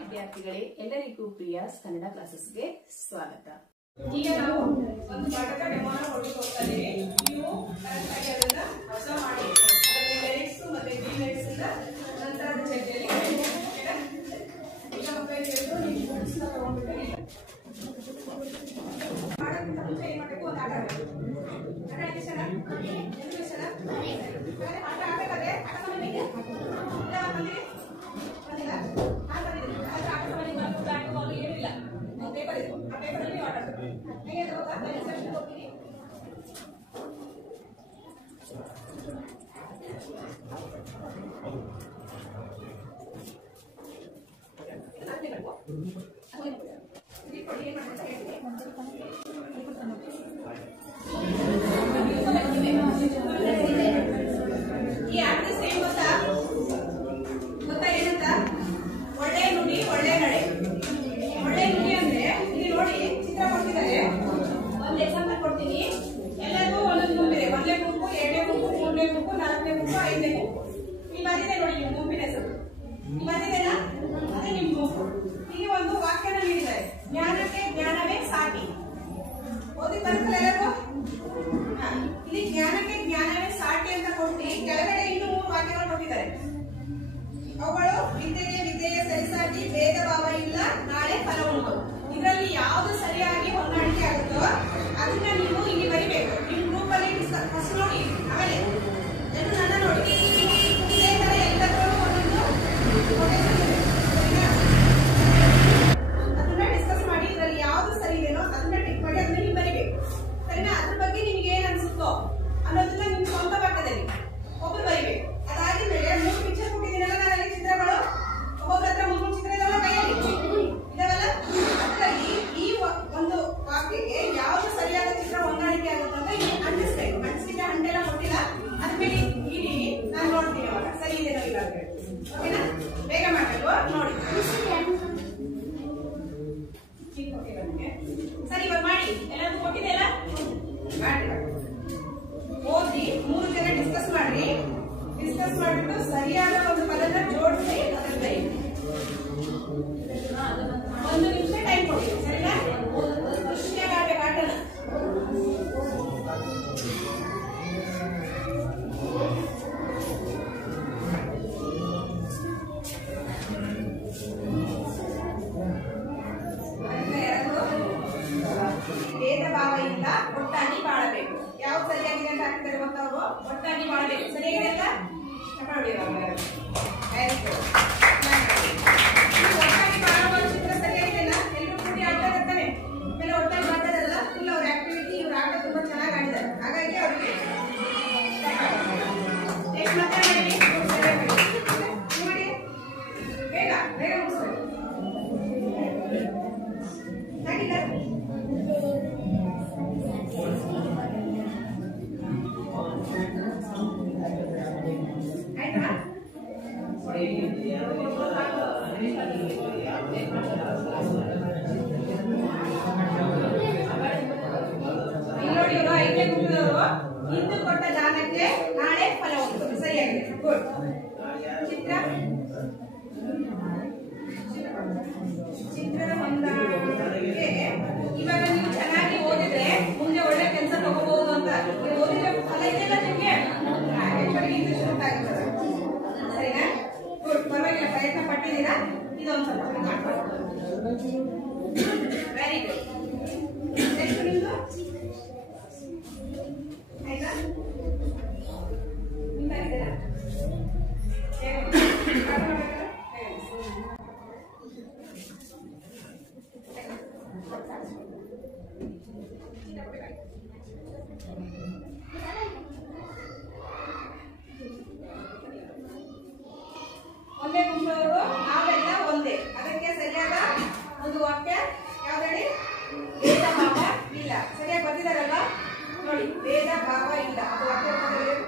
ವಿದ್ಯಾರ್ಥಿಗಳೇ, ಎಲ್ಲರಿಗೂ ಪ್ರಿಯ ಕನ್ನಡ ಕ್ಲಾಸಸ್ಗೆ ಸ್ವಾಗತ. ಈಗ ನಾವು ಒಂದು ಪಾಠದ ಡೆಮೋನ ಕೊಡಲಿಕ್ಕೆ ಹೋಗ್ತಾ ಇದ್ದೀವಿ. ನೀವು ಕರೆಕ್ಟಾಗಿ ಅದನ್ನ ಅಬ್ಸರ್ವ್ ಮಾಡಿ. ಅದರಲ್ಲಿ ಲಿರಿಕ್ಸ್ ಮತ್ತೆ ಡಿಲಿರಿಕ್ಸ್ ಇಂದ ನಂತರದ ಚರ್ಚೆಯಲ್ಲಿ ಈಗ ಮಕ್ಕಳಿಗೆ ಹೇಳಿದ್ರು ನೀವು ಬುಕ್ಸ್ ತಗೊಂಡ್ಬಿಟ್ಟು ಮಾಡೋಕ್ಕಿಂತ ಮುಂಚೆ ಏನ್ ಮಾಡಬೇಕು? ಒಂದು ಆಟ ಆಡಬೇಕು. ಆಟ ಆಡಕ್ಕೆ ಇಷ್ಟನಾ? ಎಲ್ಲರಿಗೂ ಇಷ್ಟನಾ? ಆಟ ಆಡಬೇಕಾದ್ರೆ ಆಟ ಬಂದಿಲ್ಲ ಆಟ ಬಂದಿದೆ. ಆದ್ರೆ ಆಟ ಬಂದಿಲ್ಲ ಬ್ಯಾಂಕ್ ಬಾಲ್ ಏನಿಲ್ಲ. ಪೇಪರ್ ಇದೆ. ಆ ಪೇಪರಲ್ಲಿ ಆಟ ಆಡಬೇಕು. ಹೇಗೆ ಗೊತ್ತಾ? ಇನ್ಸ್ಟ್ರಕ್ಷನ್ ಕೊಡ್ತೀನಿ. ಈ ಆಟದ ಸೇಮ್ ಗೊತ್ತಾ ಏನಂತ? ಒಳ್ಳೆ ನುಡಿ ಒಳ್ಳೆ ನಡೆ. ಒಳ್ಳೆ ನುಡಿ ಅಂದ್ರೆ ಇಲ್ಲಿ ನೋಡಿ ಚಿತ್ರ ಕೊಡ್ತಿದ್ದಾರೆ. ಒಂದು ಎಕ್ಸಾಂಪಲ್ ಕೊಡ್ತೀನಿ. ಎಲ್ಲರಿಗೂ ಒಂದೊಂದು ಗುಂಪಿದೆ. ಒಂದನೇ ಗುಂಪು, ಎರಡನೇ ಗುಂಪು, ಮೂರನೇ ಗುಂಪು, ನಾಲ್ಕನೇ ಗುಂಪು, ಐದನೇ ಗುಂಪು. ಇಲ್ಲಿ ಬಂದಿದೆ ನೋಡಿ ನಿಮ್ಮ ಗುಂಪಿನ ಹೆಸರು. ಇಲ್ಲಿ ಬಂದಿದೆನಾ? ಅದೇ ನಿಮ್ಮ ಗುಂಪು. ಇಲ್ಲಿ ಒಂದು ವಾಕ್ಯನ ನೀಡಿದ್ದಾರೆ. ಜ್ಞಾನಕ್ಕೆ ಜ್ಞಾನವೇ ಸಾಟಿ. ಓದಿ ಬರುತ್ತಲ್ಲ ಎಲ್ಲರಿಗೂ? ಇಲ್ಲಿ ಜ್ಞಾನಕ್ಕೆ ಜ್ಞಾನವೇ ಸಾಟಿ ಅಂತ ಕೊಟ್ಟು ಕೆಳಗಡೆ ಇನ್ನೂ 3 ವಾಕ್ಯಗಳು ಕೊಟ್ಟಿದ್ದಾರೆ. ಅವುಗಳು ವಿದ್ಯೆಗೆ ವಿದ್ಯೆಯ ಸರಿಸಾಟಿ, ಭೇದ ಭಾವ ಇಲ್ಲ, ನಾಳೆ ಫಲ ಉಂಟು. ಇದರಲ್ಲಿ ಯಾವುದು ಸರಿಯಾಗಿ ಹೊಂದಾಣಿಕೆ ಆಗುತ್ತೋ ಅದನ್ನ ನೀವು ಇಲ್ಲಿ ಬರಿಬೇಕು. ನಿಮ್ಮ ಗ್ರೂಪ್ ಅಲ್ಲಿ ಫಸ್ಟ್ ನೋಡಿ, ಆಮೇಲೆ ಎಲ್ಲರೂ ನನ್ನ ನೋಡಿ. ಇದೇ ತರ ಎಲ್ಲರೂ ಒಂದೊಂದು ಅದನ್ನ ಡಿಸ್ಕಸ್ ಮಾಡಿ. ಇದರಲ್ಲಿ ಯಾವ್ದು ಸರಿ ಇದೆಯೋ ಅದನ್ನ ಟಿಕ್ ಮಾಡಿ ಅದನ್ನ ನೀವು ಬರಿಬೇಕು. ಸರಿನಾ? ಅದ್ರ ಬಗ್ಗೆ ನಿಮ್ಗೆ ಏನ್ ಅನ್ಸುತ್ತೋ ಅನ್ನೋದನ್ನ ನಿಮ್ ಸ್ವಂತ ಭಾಗದಲ್ಲಿ ಒಬ್ರು ಬರಿಬೇಕು. ಅದಾದ್ಮೇಲೆ 3 ಪಿಕ್ಚರ್ ಕೊಟ್ಟಿದ್ದೀನಲ್ಲ ನಾನು, ಚಿತ್ರಗಳು ಒಬ್ಬೊಬ್ಬರ ಹತ್ರ 3 ಚಿತ್ರ ಇದಾವಲ್ಲ ಕೈಯಲ್ಲಿ ಇದಾವಲ್ಲ. ಅದರಲ್ಲಿ ಈ ಒಂದು ವಾಕ್ಯಕ್ಕೆ ಯಾವ್ದು ಸರಿಯಾದ ಚಿತ್ರ ಹೊಂದಾಣಿಕೆ ಆಗುತ್ತೆ ಅಂತ ಇಲ್ಲಿ ಅಂಟಿಸ್ಬೇಕು. ಅಂಟಿಸ್ಲಿಕ್ಕೆ ಹಂಡೆಲ್ಲ ಕೊಟ್ಟಿಲ್ಲ. ಅದ್ಮೇಲೆ ಇಡೀ ನಾನು ನೋಡ್ತೀನಿ ಅವಾಗ ಸರಿ ಇದೆನೋ ಇಲ್ಲ ಅಂತ ಹೇಳಿ. ಓಕೆನಾ? ಬೇಗ ಮಾಡ್ಬೇಕು. ನೋಡಿ ಸರಿ ಇವಾಗ ಮಾಡಿ. ಎಲ್ಲರಿಗೂ ಕೊಟ್ಟಿದೆಯಲ್ಲ? ಮಾಡಿ. ಓದಿ 3 ಜನ ಡಿಸ್ಕಸ್ ಮಾಡ್ರಿ. ಡಿಸ್ಕಸ್ ಮಾಡಿಬಿಟ್ಟು ಸರಿಯಾದ ಒಂದು ಪದನ ಜೋಡಿಸಿ ಅದನ್ನ ಬರೀ. 1 ನಿಮಿಷ ಟೈಮ್ ಕೊಡಿ. ಸರಿನಾ? ಖುಷಿಯಾಗಿ ಆಡ್ಬೇಕು ಆಟನ. ಭೇದ ಭಾವ ಇಲ್ಲ, ಒಟ್ಟಾಗಿ ಬಾಳಬೇಕು. ಯಾವ್ದು ಸರಿಯಾಗಿದೆ ಅಂತ ಹಾಕಿದ್ದಾರೆ ಗೊತ್ತವರು? ಒಟ್ಟಾಗಿ ಬಾಳಬೇಕು. ಸರಿಯಾಗಿದೆ ಅಂತ ಒಟ್ಟಾಗಿ ಬಾಳುವ ಚಿತ್ರ ಸರಿಯಾಗಿದೆಲ್ಲ. ಎಲ್ಲರೂ ಕೂಡಿ ಆಡ್ತಾ ಇರ್ತಾರೆ. ಆಮೇಲೆ ಒಟ್ಟಾಗಿ ಮಾತಾಡಲ್ಲ. ಫುಲ್ ಅವ್ರ ಆಕ್ಟಿವಿಟಿ, ಇವ್ರ ಆಟ ತುಂಬಾ ಚೆನ್ನಾಗಿ ಆಡಿದ್ದಾರೆ. ಹಾಗಾಗಿ ಅವ್ರಿಗೆ ಎಷ್ಟು ಮಾತಾಡಿ ನೋಡಿ. ಬೇಗ ಬೇಗ ಮುಗಿಸ್ತಾರೆ. ಹಾಗಿಲ್ಲ ಆಯ್ತಾ? ನೋಡಿ ಇವರು 5ನೇ ಗುಂಪಿನವರು. ಇಂದು ಕೊಟ್ಟ ದಾನಕ್ಕೆ ನಾಳೆ ಫಲ ಉಂಟು. ಸರಿಯಾಗಿದೆ. ಗುಡ್. ಚಿತ್ರದ ಹೊಂದಾಣಿಕೆ. ಇವಾಗ ನೀವು ಚೆನ್ನಾಗಿ ಓದಿದ್ರೆ ಮುಂದೆ ಒಳ್ಳೆ ಕೆಲಸ ತಗೋಬಹುದು ಅಂತ. ಓದಿದ್ರೆ ಫಲ ಇದೆಯಲ್ಲ ನಿಮ್ಗೆ. ಇಂಗ್ಲಿಷ್ ಗೊತ್ತಾಗುತ್ತದೆ. ಸರಿನಾ? ಗುಡ್. ಪರವಾಗಿಲ್ಲ, ಪ್ರಯತ್ನ ಪಟ್ಟಿದ್ದೀರಾ. ಇದೊಂದು ಸ್ವಲ್ಪ ವೆರಿ ಗುಡ್. ನೆಕ್ಸ್ಟ್ ನಿಮ್ದು ಆಯ್ತಾ? ನಿಮ್ದಾಗಿದ್ದೀರಾ? ಒಂದೇ ಗುಂಪಿನವರು ನಾವೆಲ್ಲ ಒಂದೇ. ಅದಕ್ಕೆ ಸರಿಯಾದ ಒಂದು ವಾಕ್ಯ ಯಾವ್ದು ಹೇಳಿ? ಭೇದ ಭಾವ ಇಲ್ಲ. ಸರಿಯಾಗಿ ಬರ್ತಿದಾರಲ್ವಾ? ನೋಡಿ, ಭೇದ ಭಾವ ಇಲ್ಲ. ಅದು ವಾಕ್ಯ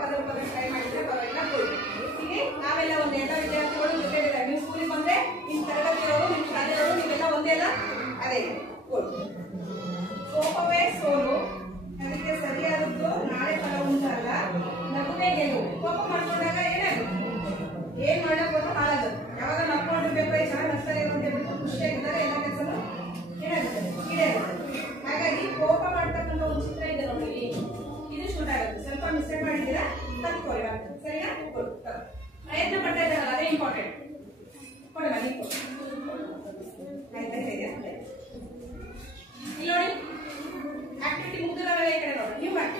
ಪದ ಟ್ರೈ ಮಾಡಿದ್ರೆ ಪರವಾಗಿಲ್ಲ. ಇಲ್ಲಿ ನಾವೆಲ್ಲ ಒಂದು ಎಲ್ಲ ವಿದ್ಯಾರ್ಥಿಗಳು ಜೊತೆ ನೀವು ಸ್ಕೂಲಿಗೆ ಬಂದ್ರೆ ಇಂಥ ಇಲ್ಲಿ ನೋಡಿ ಆಕ್ಟಿವಿಟಿ ಮುಗಿದ್ರೆ ಈ ಕಡೆ ನೋಡಿ ನೀವು ಮಾಡಿ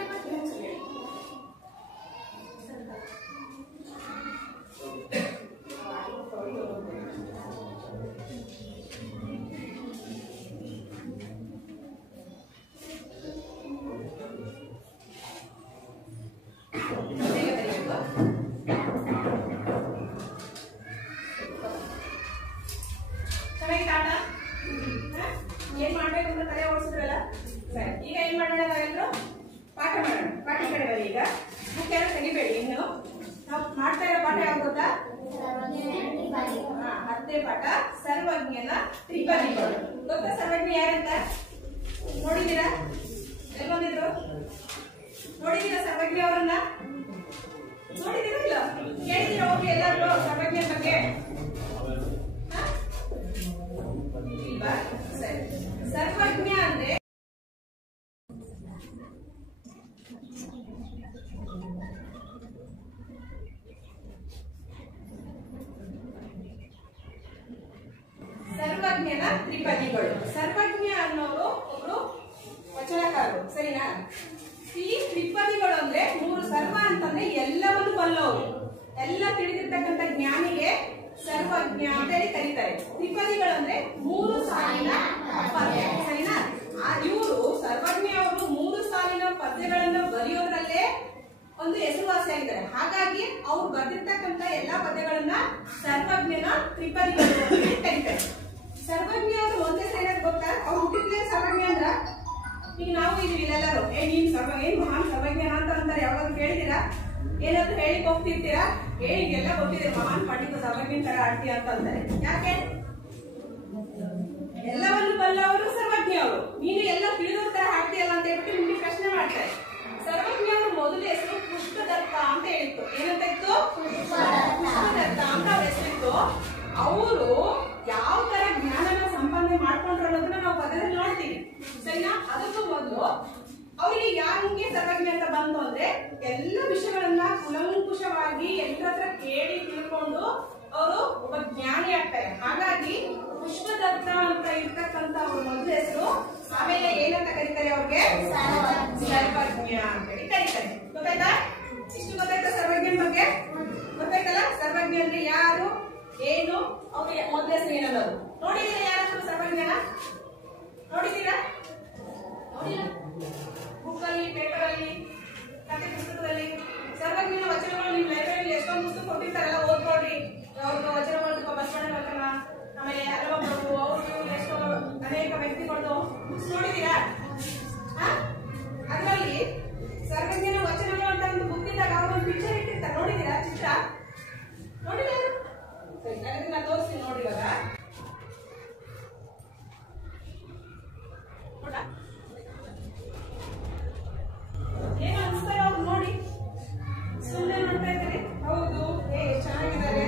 ಏನ್ ಮಾಡ್ಬೇಕು ಅಂತ ತಲೆ ಓಡಿಸಿದ್ರಲ್ಲ ಸರಿ. ಈಗ ಏನ್ ಮಾಡೋಣ ನಾವೆಲ್ಲರೂ ಪಾಠ ಮಾಡೋಣ. ಪಾಠ ಕಡೆ ಬರೀ. ಈಗ ಬುಕ್ ಯಾರು ತೆಗಿಬೇಡಿ. ಇನ್ನು ನಾವು ಮಾಡ್ತಾ ಇರೋ ಪಾಠ ಯಾವ್ದು ಗೊತ್ತಾ? 10ನೇ ಪಾಠ ಸರ್ವಜ್ಞನ ತ್ರಿಪದಿಗಳು. ಗೊತ್ತಾ ಸರ್ವಜ್ಞ ಯಾರಂತ? ನೋಡಿದ್ದೀರಾ? ಎಲ್ಲಿ ಬಂದಿದ್ರು? ನೋಡಿದ್ದೀರಾ ಸರ್ವಜ್ಞ ಅವರನ್ನ? ನೋಡಿದ್ದೀರಾ ಇಲ್ಲ? ಕೇಳಿದ್ದೀರಾ ಹೋಗಿ ಎಲ್ಲರೂ ಸರ್ವಜ್ಞ ಬಗ್ಗೆ? ಇಲ್ವಾ? ಸರಿ. ಸರ್ವಜ್ಞ ಅಂದ್ರೆ ಸರ್ವಜ್ಞನ ತ್ರಿಪದಿಗಳು. ಸರ್ವಜ್ಞ ಅನ್ನೋರು ಒಬ್ರು ವಚನಕಾರರು, ಸರಿನಾ? ಈ ತ್ರಿಪದಿಗಳು ಅಂದ್ರೆ 3 ಸರ್ವ ಅಂತಂದ್ರೆ ಎಲ್ಲವನ್ನು ಬಲ್ಲವರು, ಎಲ್ಲ ತಿಳಿದಿರ್ತಕ್ಕಂಥ ಜ್ಞಾನಿಗೆ ಸರ್ವಜ್ಞ ಅಂತ ಹೇಳಿ ಕರೀತಾರೆ. ತ್ರಿಪದಿಗಳು ಅಂದ್ರೆ 3 ಸಾಲಿನ ಪದ್ಯ, ಸರಿನಾ? ಇವರು ಸರ್ವಜ್ಞ ಅವರು 3 ಸಾಲಿನ ಪದ್ಯಗಳನ್ನು ಬರೆಯೋದ್ರಲ್ಲೇ ಒಂದು ಹೆಸರುವಾಸಿಯಾಗಿದ್ದಾರೆ. ಹಾಗಾಗಿ ಅವ್ರು ಬರೆದಿರ್ತಕ್ಕಂಥ ಎಲ್ಲಾ ಪದ್ಯಗಳನ್ನ ಸರ್ವಜ್ಞನ ತ್ರಿಪದಿಗಳು ಅಂತ ಕರೀತಾರೆ. ಸರ್ವಜ್ಞ ಅವರು ಒಂದೇ ಸೈಡ್ ಗೊತ್ತಾ? ಅವ್ರು ಹುಟ್ಟಿದ್ಲೇ ಸರ್ವಜ್ಞ ಅಂದ್ರ ಈಗ ನಾವು ಇದೀವಿ ಇಲ್ಲೆಲ್ಲರೂ ನೀನ್ ಏನ್ ಮಹಾನ್ ಸರ್ವಜ್ಞನ ಅಂತ ಅಂತಾರೆ. ಯಾವಾಗ ಕೇಳಿದೀರಾ? ಏನಾದ್ರು ಹೇಳಿ ಹೋಗ್ತಿರ್ತೀರಾ? ಈಗೆಲ್ಲ ಗೊತ್ತಿದೆ ಮಹಾನ್ ಪಂಡಿತ ಸರ್ವಜ್ಞನ ತರ ಆಡ್ತೀಯ ಅಂತ ಅಂತಾರೆ. ಯಾಕೆ? ಎಲ್ಲವನ್ನು ಬಲ್ಲವರು ಸರ್ವಜ್ಞ ಅವರು. ನೀನು ಎಲ್ಲ ತಿಳಿದೋರ್ ತರ ಆಡ್ತೀಯಲ್ಲ ಅಂತ ಹೇಳ್ಬಿಟ್ಟು ನಿಮ್ಗೆ ಪ್ರಶ್ನೆ ಮಾಡ್ತಾರೆ. ಸರ್ವಜ್ಞ ಅವರು ಮೊದಲ ಹೆಸರು ಪುಷ್ಪದತ್ತ ಅಂತ ಹೇಳಿತ್ತು. ಏನಂತ ಇತ್ತು? ಪುಷ್ಪದತ್ತ ಅಂತ ಅವ್ರ ಹೆಸರಿತ್ತು. ಅವರು ಯಾವ ತರ ಜ್ಞಾನನ ಸಂಪಾದನೆ ಮಾಡ್ಕೊಂಡ್ರು ಅನ್ನೋದನ್ನ ನಾವು ಪದದಲ್ಲಿ ನೋಡ್ತೀವಿ, ಸರಿನಾ? ಅದಕ್ಕೂ ಮೊದಲು ಅವರಿಗೆ ಯಾರಿಗೆ ಸರ್ವಜ್ಞ ಅಂತ ಬಂತು ಅಂದ್ರೆ ಎಲ್ಲ ವಿಷಯಗಳನ್ನ ಕುಲಂಕುಷವಾಗಿ ಎಲ್ಲರ ಕೇಳಿ ತಿಳ್ಕೊಂಡು ಅವರು ಒಬ್ಬ ಜ್ಞಾನಿ ಆಗ್ತಾರೆ. ಹಾಗಾಗಿ ಪುಷ್ಪದತ್ತ ಅಂತ ಇರ್ತಕ್ಕಂಥ ಅವ್ರ ಮೊದಲ ಹೆಸರು. ಆಮೇಲೆ ಏನಂತ ಕರೀತಾರೆ? ಅವ್ರಿಗೆ ಸರ್ವಜ್ಞ ಅಂತ ಹೇಳಿ ಕರೀತಾರೆ. ಗೊತ್ತಾಯ್ತಾ? ಇಷ್ಟು ಗೊತ್ತಾಯ್ತಾ ಸರ್ವಜ್ಞನ ಬಗ್ಗೆ? ಗೊತ್ತಾಯ್ತಲ್ಲ ಸರ್ವಜ್ಞ ಅಂದ್ರೆ ಯಾರು, ಏನು, ಅವ್ರಿಗೆ ಮೊದಲ ಹೆಸರು ಏನನ್ನೋದು. ನೋಡಿದೀರಾ ಯಾರಾದ್ರೂ ಸರ್ವಜ್ಞನ? ನೋಡಿದೀರಾ? ನೋಡಿಲ್ಲ? ಬುಕ್ಕಲ್ಲಿ, ಪೇಪರ್ ಅಲ್ಲಿ, ಕಥೆ ಪುಸ್ತಕದಲ್ಲಿ ಸರ್ವಜ್ಞನ ವಚನಗಳು ನಿಮ್ ಲೈಬ್ರರಿ ಎಷ್ಟೊಂದು ಪುಸ್ತಕ ಕೊಟ್ಟಿರ್ತಾರಲ್ಲ, ಓದ್ಕೊಡ್ರಿ. ಅವ್ರ ವಚನಗಳು ಬಸವಣ್ಣ ಕಲ್ಪನ, ಆಮೇಲೆ ಹಲವು ಅವರು ಎಷ್ಟೋ ಅನೇಕ ವ್ಯಕ್ತಿಗಳು ನೋಡಿದೀರಾ? ಅದರಲ್ಲಿ ಸರ್ವಜ್ಞನ ವಚನಗಳು ಅಂತ ಒಂದು ಬುಕ್ ಇದ್ದಾಗ ಅವ್ರೊಂದು ಪಿಕ್ಚರ್ ಇಟ್ಟಿರ್ತಾರೆ. ನೋಡಿದೀರಾ? ಚಿತ್ರ ನೋಡಿಲ್ಲ? ಸರಿ, ಅದನ್ನ ತೋರಿಸ್ತೀನಿ ನೋಡಿ. ಇವಾಗ ಏನು ಅನಿಸ್ತಾರ ಅವ್ರು ನೋಡಿ? ಸುಮ್ಮನೆ ನೋಡ್ತಾ ಇದ್ದಾರೆ. ಹೌದು, ಚೆನ್ನಾಗಿದ್ದಾರೆ,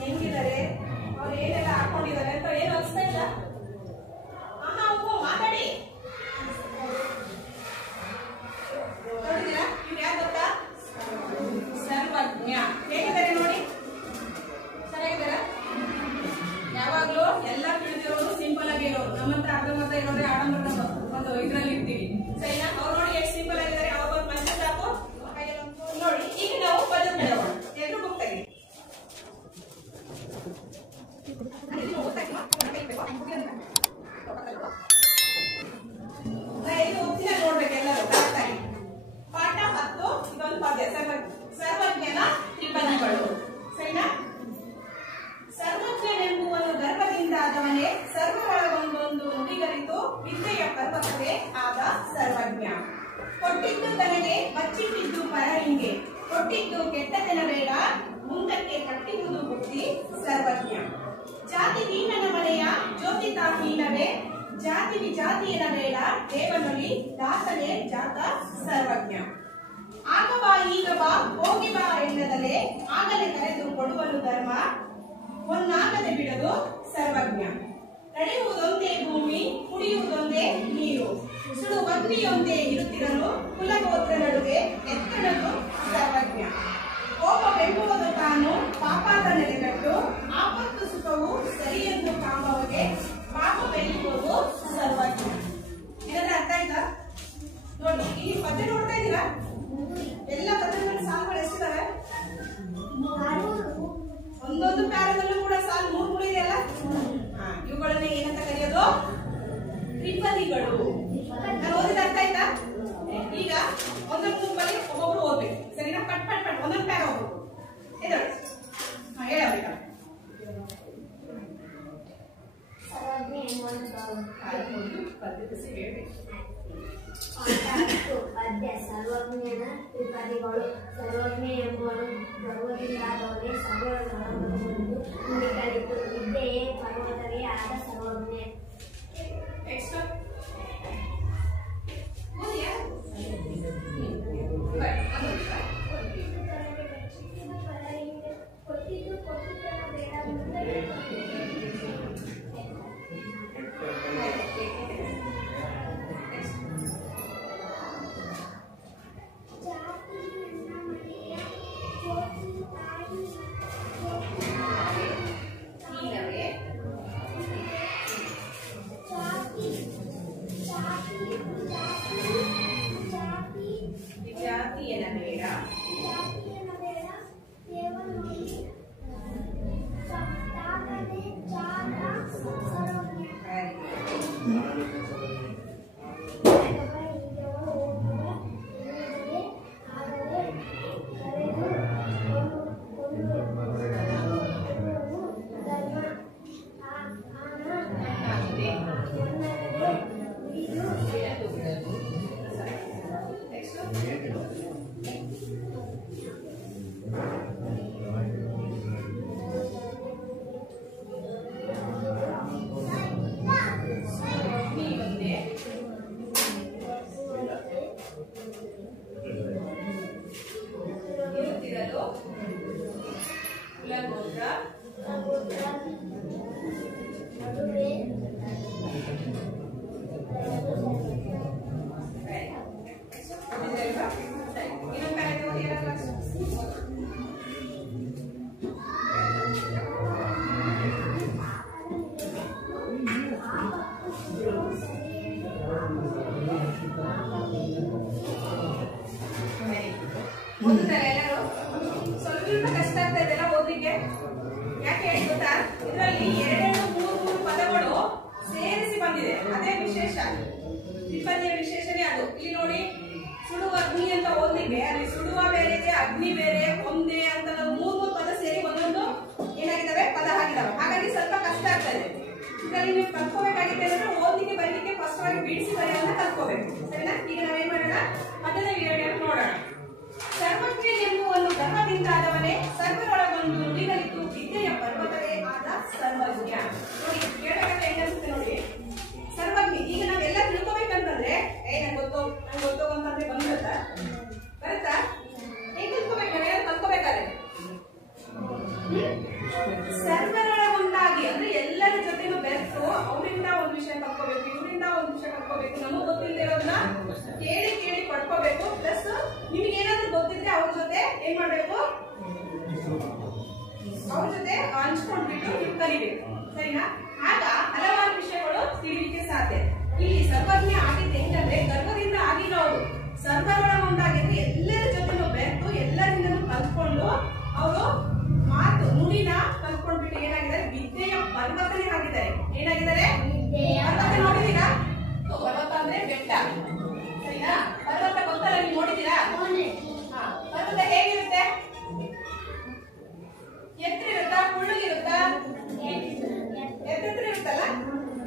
ಹೆಂಗಿದ್ದಾರೆ, ಅವ್ರು ಏನೆಲ್ಲ ಹಾಕೊಂಡಿದ್ದಾರೆ ಅಂತ ಏನು ಅನಿಸ್ತಾ ಇಲ್ಲ? ಮಾತಾಡಿ. ನೋಡಿದ್ದೀರಾ? ಇವ್ರು ಯಾರು ಗೊತ್ತಾ? ಸರ್ವಜ್ಞ. ಹೇಗಿದ್ದಾರೆ ನೋಡಿ? ಚೆನ್ನಾಗಿದ್ದಾರ? ಯಾವಾಗ್ಲೂ ಎಲ್ಲ ತಿಳಿದಿರೋರು, ಸಿಂಪಲ್ ಆಗಿ ಇರೋರು. ನಮ್ಮಂತ ಅರ್ಧಮರ್ಧ ಇರೋದೇ ಆಡಂಬರದ ಒಂದು ಇದ್ರಲ್ಲಿ ಇರ್ತೀವಿ, ಸರಿನಾ? ಅವ್ರು ನೋಡಿ ಎಷ್ಟು ಸಿಂಪಲ್ ಆಗಿದ್ದಾರೆ. ಅವಾಗ ಒಂದು ಮನುಷ್ಯ ಸಾಕು ನೋಡಿ. ಈಗ ನಾವು ಪದ್ಯ ಮಾಡೋಣ. ಎಲ್ರು ಬುಕ್ ತೆಗಿ. ನೋಡ್ಬೇಕು ಎಲ್ಲರೂ ಕರೆಕ್ಟಾಗಿ. ಪಾಠ 10 ಇದೊಂದು ಪದ್ಯ, ಸರ್ವಜ್ಞನ ತ್ರಿಪದಿಗಳು, ಸರಿನಾ? ಸರ್ವಜ್ಞನೆಂಬುವನು ಗರ್ಭದಿಂದ ಆದವನೇ, ಸರ್ವೊಳಗೊಂದೊಂದು ನುಡಿಗರಿತು ವಿದ್ಯೆಯ ಪರ್ವತವೇ ಆದ ಸರ್ವಜ್ಞ. ಕೊಟ್ಟಿದ್ದು ತನಗೆ ಬಚ್ಚಿಟ್ಟಿದ್ದು ಪರನಿಗೆ, ಕೊಟ್ಟಿದ್ದು ಕೆಟ್ಟದೆನಬೇಡ ಮುಂದಕ್ಕೆ ಕಟ್ಟಿರುವುದು ಬುದ್ಧಿ ಸರ್ವಜ್ಞ. ಜಾತಿ ಹೀನನ ಮನೆಯ ಜ್ಯೋತಿತಾ ಹೀನವೇ, ಜಾತಿ ವಿಜಾತಿಯನ ಬೇಡ ದೇವನೊಲಿ ದಾಸನೇ ಜಾತ ಸರ್ವಜ್ಞ. ಆಗ ಬಾ ಈಗ ಬಾ ಹೋಗಿ ಬಾ ಎನ್ನದಲೇ, ಆಗಲೇ ಕರೆದು ಕೊಡುವನು ಧರ್ಮ, ಒಂದಾಗದೆ ಬಿಡದು ಸರ್ವಜ್ಞ. ನಡೆಯುವುದೊಂದೇ ಭೂಮಿ, ಕುಡಿಯುವುದೊಂದೇ ನೀರು, ಸುಡು ಅಗ್ನಿಯೊಂದೇ ಇರುತ್ತಿರಲು ಕುಲಗೋತ್ರ ನಡುವೆ ಎತ್ತಡದು ಸರ್ವಜ್ಞ. ಕೋಪವೆಂಬುವುದು ತಾನು ಪಾಪಾದ ನೆಲೆಗಟ್ಟು, ಆಪತ್ತು ಸುಖವು ಸರಿ ಪದ್ಯ ಸರ್ವಜ್ಞನ ತ್ರಿಪದಿಗಳು ಸರ್ವಜ್ಞ ಎಂಬುವನು ಗರ್ವದಿಂದಾದವನೇ ಸರ್ವಗಳನ್ನು ನುಡಿಗಳಿತು ವಿದ್ಯೆಯೇ ಪರ್ವತವೇ ಆದ ಸರ್ವಜ್ಞ. ಸ್ವಲ್ಪ ಕಷ್ಟ ಆಗ್ತಾ ಇದೆಲ್ಲ ಓದ್ಲಿಕ್ಕೆ. ಯಾಕೆ ಹೇಳಿ ಗೊತ್ತಾ? ಇದರಲ್ಲಿ 2-3 ಪದಗಳು ಸೇರಿಸಿ ಬಂದಿದೆ, ಅದೇ ವಿಶೇಷ. ತ್ರಿಪದಿಯ ವಿಶೇಷನೇ ಅದು. ಇಲ್ಲಿ ನೋಡಿ, ಸುಡುವ ಅಗ್ನಿ ಅಂತ ಓದ್ಲಿಕ್ಕೆ ಅಲ್ಲಿ ಸುಡುವ ಬೇರೆ ಇದೆ, ಅಗ್ನಿ ಬೇರೆ, ಒಂದೇ ಅಂತ 3 ಪದ ಸೇರಿ ಒಂದೊಂದು ಏನಾಗಿದ್ದಾವೆ, ಪದ ಆಗಿದಾವೆ. ಹಾಗಾಗಿ ಸ್ವಲ್ಪ ಕಷ್ಟ ಆಗ್ತಾ ಇದೆ. ಇದರಲ್ಲಿ ನೀವು ಕಲ್ತ್ಕೋಬೇಕಾಗಿದೆ ಅಂದ್ರೆ ಓದ್ಲಿಕ್ಕೆ ಬರಲಿಕ್ಕೆ ಫಸ್ಟ್ ಆಗಿ ಬಿಡಿಸಿ ಬರೆಯೋದನ್ನ ಕಲ್ತ್ಕೋಬೇಕು. ಸರಿನಾ? ಈಗ ನಾವೇನ್ ಮಾಡೋಣ, ಮೊದಲನೇ ವಿಡಿಯೋ ನೋಡೋಣ. ಸರ್ವಜ್ಞ ಎಂಬುವನು ಗರ್ವದಿಂದಾದವನೇ ಸರ್ವರೊಳಗೊಂದು ನುಡಿಗಳಿತು ವಿದ್ಯೆಯ ಪರ್ವತವೇ ಆದ ಸರ್ವಜ್ಞ. ನೋಡಿ ಕೇಳಬೇಕಾದ್ರೆ ಹೆಂಗನ್ಸುತ್ತೆ ನೋಡಿ, ಸರ್ವಜ್ಞ. ಈಗ ನಾವೆಲ್ಲ ತಿಳ್ಕೊಬೇಕಂತಂದ್ರೆ ನಂಗೆ ಗೊತ್ತು ಅಂತಂದ್ರೆ ಬರುತ್ತಾ? ಹೇಗೆ ತಿಳ್ಕೊಬೇಕು? ನಾವೆಲ್ಲ ಕಲ್ತ್ಕೋಬೇಕಾದ್ರೆ ಸರ್ವರೊಳಗೊಂದಾಗಿ ಅಂದ್ರೆ ಎಲ್ಲರ ಜೊತೆನೂ ಬೆರೆತು ಅವರಿಂದ ಒಂದು ವಿಷಯ ಕಲ್ತ್ಕೋಬೇಕು, ಇವರಿಂದ ಒಂದು ವಿಷಯ ಕಲ್ತ್ಕೋಬೇಕು. ನಮಗ್ ಗೊತ್ತಿಲ್ಲದೆ ಇರೋದನ್ನ ಕೇಳಿ ಪಡ್ಕೋಬೇಕು. ಪ್ಲಸ್ ನಿಮ್ಗೆ ಏನಾದ್ರೂ ಗೊತ್ತಿದ್ರೆ ಅವ್ರ ಜೊತೆ ಏನ್ ಮಾಡ್ಬೇಕು, ಅವ್ರ ಜೊತೆ ಹಂಚ್ಕೊಂಡ್ಬಿಟ್ಟು ನೀವು ಕಲಿಬೇಕು. ಸರಿನಾ? ಆಗ ಹಲವಾರು ವಿಷಯಗಳು ತಿಳಿಲಿಕ್ಕೆ ಸಾಧ್ಯ. ಇಲ್ಲಿ ಸರ್ವಜ್ಞ ಆಗಿದ್ದು ಹೆಂಗಂದ್ರೆ ಗರ್ವದಿಂದ ಆಗಿಲ್ಲ, ಅವರು ಸರ್ವರೊಳಗೊಂದಾಗಿದ್ರೆ ಎಲ್ಲರ ಜೊತೆನೂ ಬೆರೆತು ಎಲ್ಲರಿಂದನೂ ಕಲ್ತ್ಕೊಂಡು ಅವರು ಮಾತು ನುಡಿನ ಕಲ್ತ್ಕೊಂಡ್ಬಿಟ್ಟು ಏನಾಗಿದ್ದಾರೆ, ವಿದ್ಯೆಯ ಪರ್ವತನೇ ಆಗಿದ್ದಾರೆ. ಏನಾಗಿದ್ದಾರೆ? ಪರ್ವತ ನೋಡಿದೀರಾ? ಪರ್ವತ ಅಂದ್ರೆ ಬೆಟ್ಟ. ಸರಿನಾ? ಪರ್ವತ ಗೊತ್ತಲ್ಲ, ನೀವು ನೋಡಿದೀರಾ? ಪರ್ವತ ಹೇಗಿರುತ್ತೆ? ಎತ್ತರ ಇರುತ್ತಾ, ಕುಳ್ಳಗಿರುತ್ತಾ? ಎತ್ತರ ಇರುತ್ತಲ್ಲ.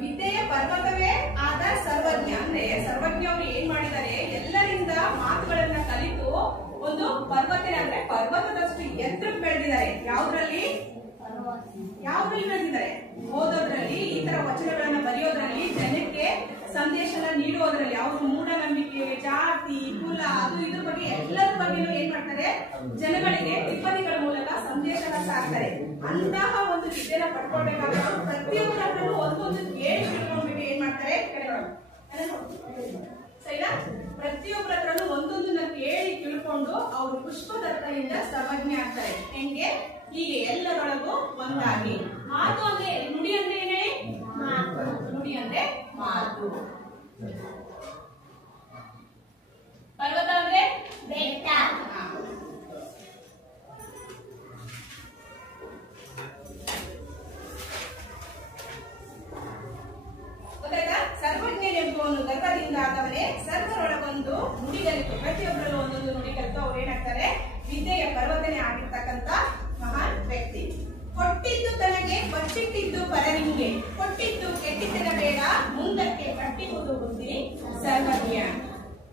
ವಿದ್ಯೆಯ ಪರ್ವತವೇ ಆದ ಸರ್ವಜ್ಞ ಅಂದ್ರೆ ಸರ್ವಜ್ಞ ಅವರು ಏನ್ ಮಾಡಿದ್ದಾರೆ, ಎಲ್ಲರಿಂದ ಮಾತುಗಳನ್ನ ಕಲಿತು ಒಂದು ಪರ್ವತನೇ ಅಂದ್ರೆ ಪರ್ವತದಷ್ಟು ಎತ್ತರಕ್ಕೆ ಬೆಳೆದಿದ್ದಾರೆ. ಯಾವ್ದ್ರಲ್ಲಿ ಬೆಳೆದಿದ್ದಾರೆ? ಓದೋದ್ರಲ್ಲಿ, ಈ ತರ ವಚನಗಳನ್ನ ಬರೆಯೋದ್ರಲ್ಲಿ, ಜನಕ್ಕೆ ಸಂದೇಶನ ನೀಡುವುದರಲ್ಲಿ. ಅವರು ಮೂಢನಂಬಿಕೆ, ಜಾತಿ, ಕುಲ, ಅದು ಇದ್ರ ಬಗ್ಗೆ ಎಲ್ಲರ ಬಗ್ಗೆನೂ ಏನ್ ಮಾಡ್ತಾರೆ, ಜನಗಳಿಗೆ ತ್ರಿಪದಿಗಳ ಮೂಲಕ ಸಂದೇಶನ ಸಾರ್ತಾರೆ. ಅಂತಹ ಒಂದು ವಿದ್ಯೆನ ಪಡ್ಕೊಳ್ಬೇಕಾದ್ರೆ ಪ್ರತಿಯೊಬ್ಬರನ್ನು ಒಂದೊಂದು ಕೇಳಿ ತಿಳ್ಕೊಂಡ್ಬಿಟ್ಟು ಏನ್ ಮಾಡ್ತಾರೆ, ಸರಿನಾ? ಪ್ರತಿಯೊಬ್ಬರ ಹತ್ರನು ಒಂದೊಂದನ್ನ ಕೇಳಿ ತಿಳ್ಕೊಂಡು ಅವರು ಪುಷ್ಪದತ್ತದಿಂದ ಸರ್ವಜ್ಞ ಆಗ್ತಾರೆ. ಹೆಂಗೆ? ಹೀಗೆ ಎಲ್ಲರೊಳಗೂ ಒಂದಾಗಿ. ಮಾತು ಅಂದ್ರೆ ನುಡಿ ಅಂದ್ರೆ ಏನೇ? ನುಡಿ ಅಂದ್ರೆ ಮಾತು. ಪರ್ವತ ಅಂದ್ರೆ ಬೆಟ್ಟ. ಗೊತ್ತಾಯ್ತಾ? ಸರ್ವಜ್ಞನೆಂಬುವನು ಗರ್ವದಿಂದ ಆದವನೇ ಸರ್ವರೊಳಗೊಂದು ನುಡಿಗಳಿತು. ಪ್ರತಿಯೊಬ್ಬರಲ್ಲೂ ಒಂದೊಂದು ನುಡಿ ಕಲಿತು ಅವ್ರು ಏನಾಗ್ತಾರೆ, ವಿದ್ಯೆಯ ಪರ್ವತನೆ ಆಗಿರ್ತಕ್ಕಂಥ ಮಹಾನ್ ವ್ಯಕ್ತಿ. ಕೊಟ್ಟಿದ್ದು ತನಗೆ ಬಚ್ಚಿಟ್ಟಿದ್ದು ಪರನಿಗೆ, ಕೊಟ್ಟಿದ್ದು ಕೆಟ್ಟಿದ್ದರಬೇಡ, ಮುಂದಕ್ಕೆ ಕಟ್ಟಿವುದು ಬುದ್ಧಿ ಸರ್ವಜ್ಞ.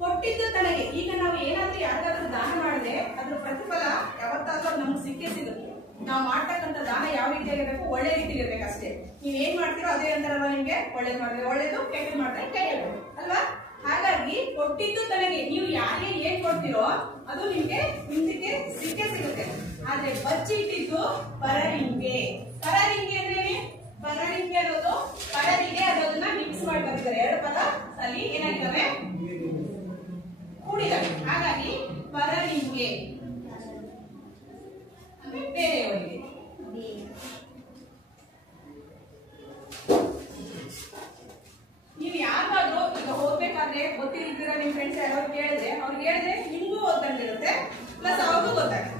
ಕೊಟ್ಟಿದ್ದು ತನಗೆ. ಈಗ ನಾವು ಏನಾದ್ರೂ ಯಾರಿಗಾದ್ರೂ ದಾನ ಮಾಡಿದ್ರೆ ಅದ್ರ ಪ್ರತಿಫಲ ಯಾವತ್ತಾದ್ರೂ ನಮ್ಗೆ ಸಿಕ್ಕೇ ಸಿಗುತ್ತೆ. ನಾವು ಮಾಡ್ತಕ್ಕಂಥ ದಾನ ಯಾವ ರೀತಿಯಾಗಿರ್ಬೇಕು, ಒಳ್ಳೆ ರೀತಿಯಲ್ಲಿ ಇರ್ಬೇಕು ಅಷ್ಟೇ. ನೀವ್ ಏನ್ ಮಾಡ್ತೀರೋ ಅದೇ ಅಂತಾರಲ್ವ, ನಿಮ್ಗೆ ಒಳ್ಳೇದ್ ಮಾಡಿದ್ರೆ ಒಳ್ಳೇದು, ಕೆಟ್ಟದ್ ಮಾಡಿದ್ರೆ ಕೆಟ್ಟದು ಅಲ್ವಾ. ಹಾಗಾಗಿ ಕೊಟ್ಟಿದ್ದು ತನಗೆ. ನೀವು ಯಾರಿಗೆ ಏನ್ ಕೊಡ್ತೀರೋ ಅದು ನಿಮ್ಗೆ ಹಿಂದಕ್ಕೆ ಸಿಕ್ಕೇ ಸಿಗುತ್ತೆ. ಆದ್ರೆ ಬಚ್ಚಿಟ್ಟಿದ್ದು ಪರರಿಂಗೆ. ಪರರಿಂಗೆ ಅಂದ್ರೆ ಪರರಿಂಗೆ ಅನ್ನೋದು ಪರರಿಗೆ ಅನ್ನೋದನ್ನ ಮಿಕ್ಸ್ ಮಾಡಿ ಬಂದಿದ್ದಾರೆ. ಎರಡು ಪದ ಅಲ್ಲಿ ಏನಾಗಿದ್ದಾವೆ, ಕೂಡಿದಾವೆ. ಹಾಗಾಗಿ ಪರರಿಂಗೆ ಅಂದ್ರೆ ಬೇರೆಯವರಿಗೆ. ನೀವು ಯಾರಿಗಾದ್ರೂ ಈಗ ಹೋಗ್ಬೇಕಾದ್ರೆ ಗೊತ್ತಿರ್ತೀರ, ನಿಮ್ ಫ್ರೆಂಡ್ಸ್ ಯಾರು ಕೇಳಿದ್ರೆ ಅವ್ರಿಗೆ ಹೇಳಿದ್ರೆ ನಿಮ್ಗೂ ಓದ್ದಂಗಿರುತ್ತೆ, ಪ್ಲಸ್ ಅವ್ರಿಗೂ ಗೊತ್ತಾಗುತ್ತೆ.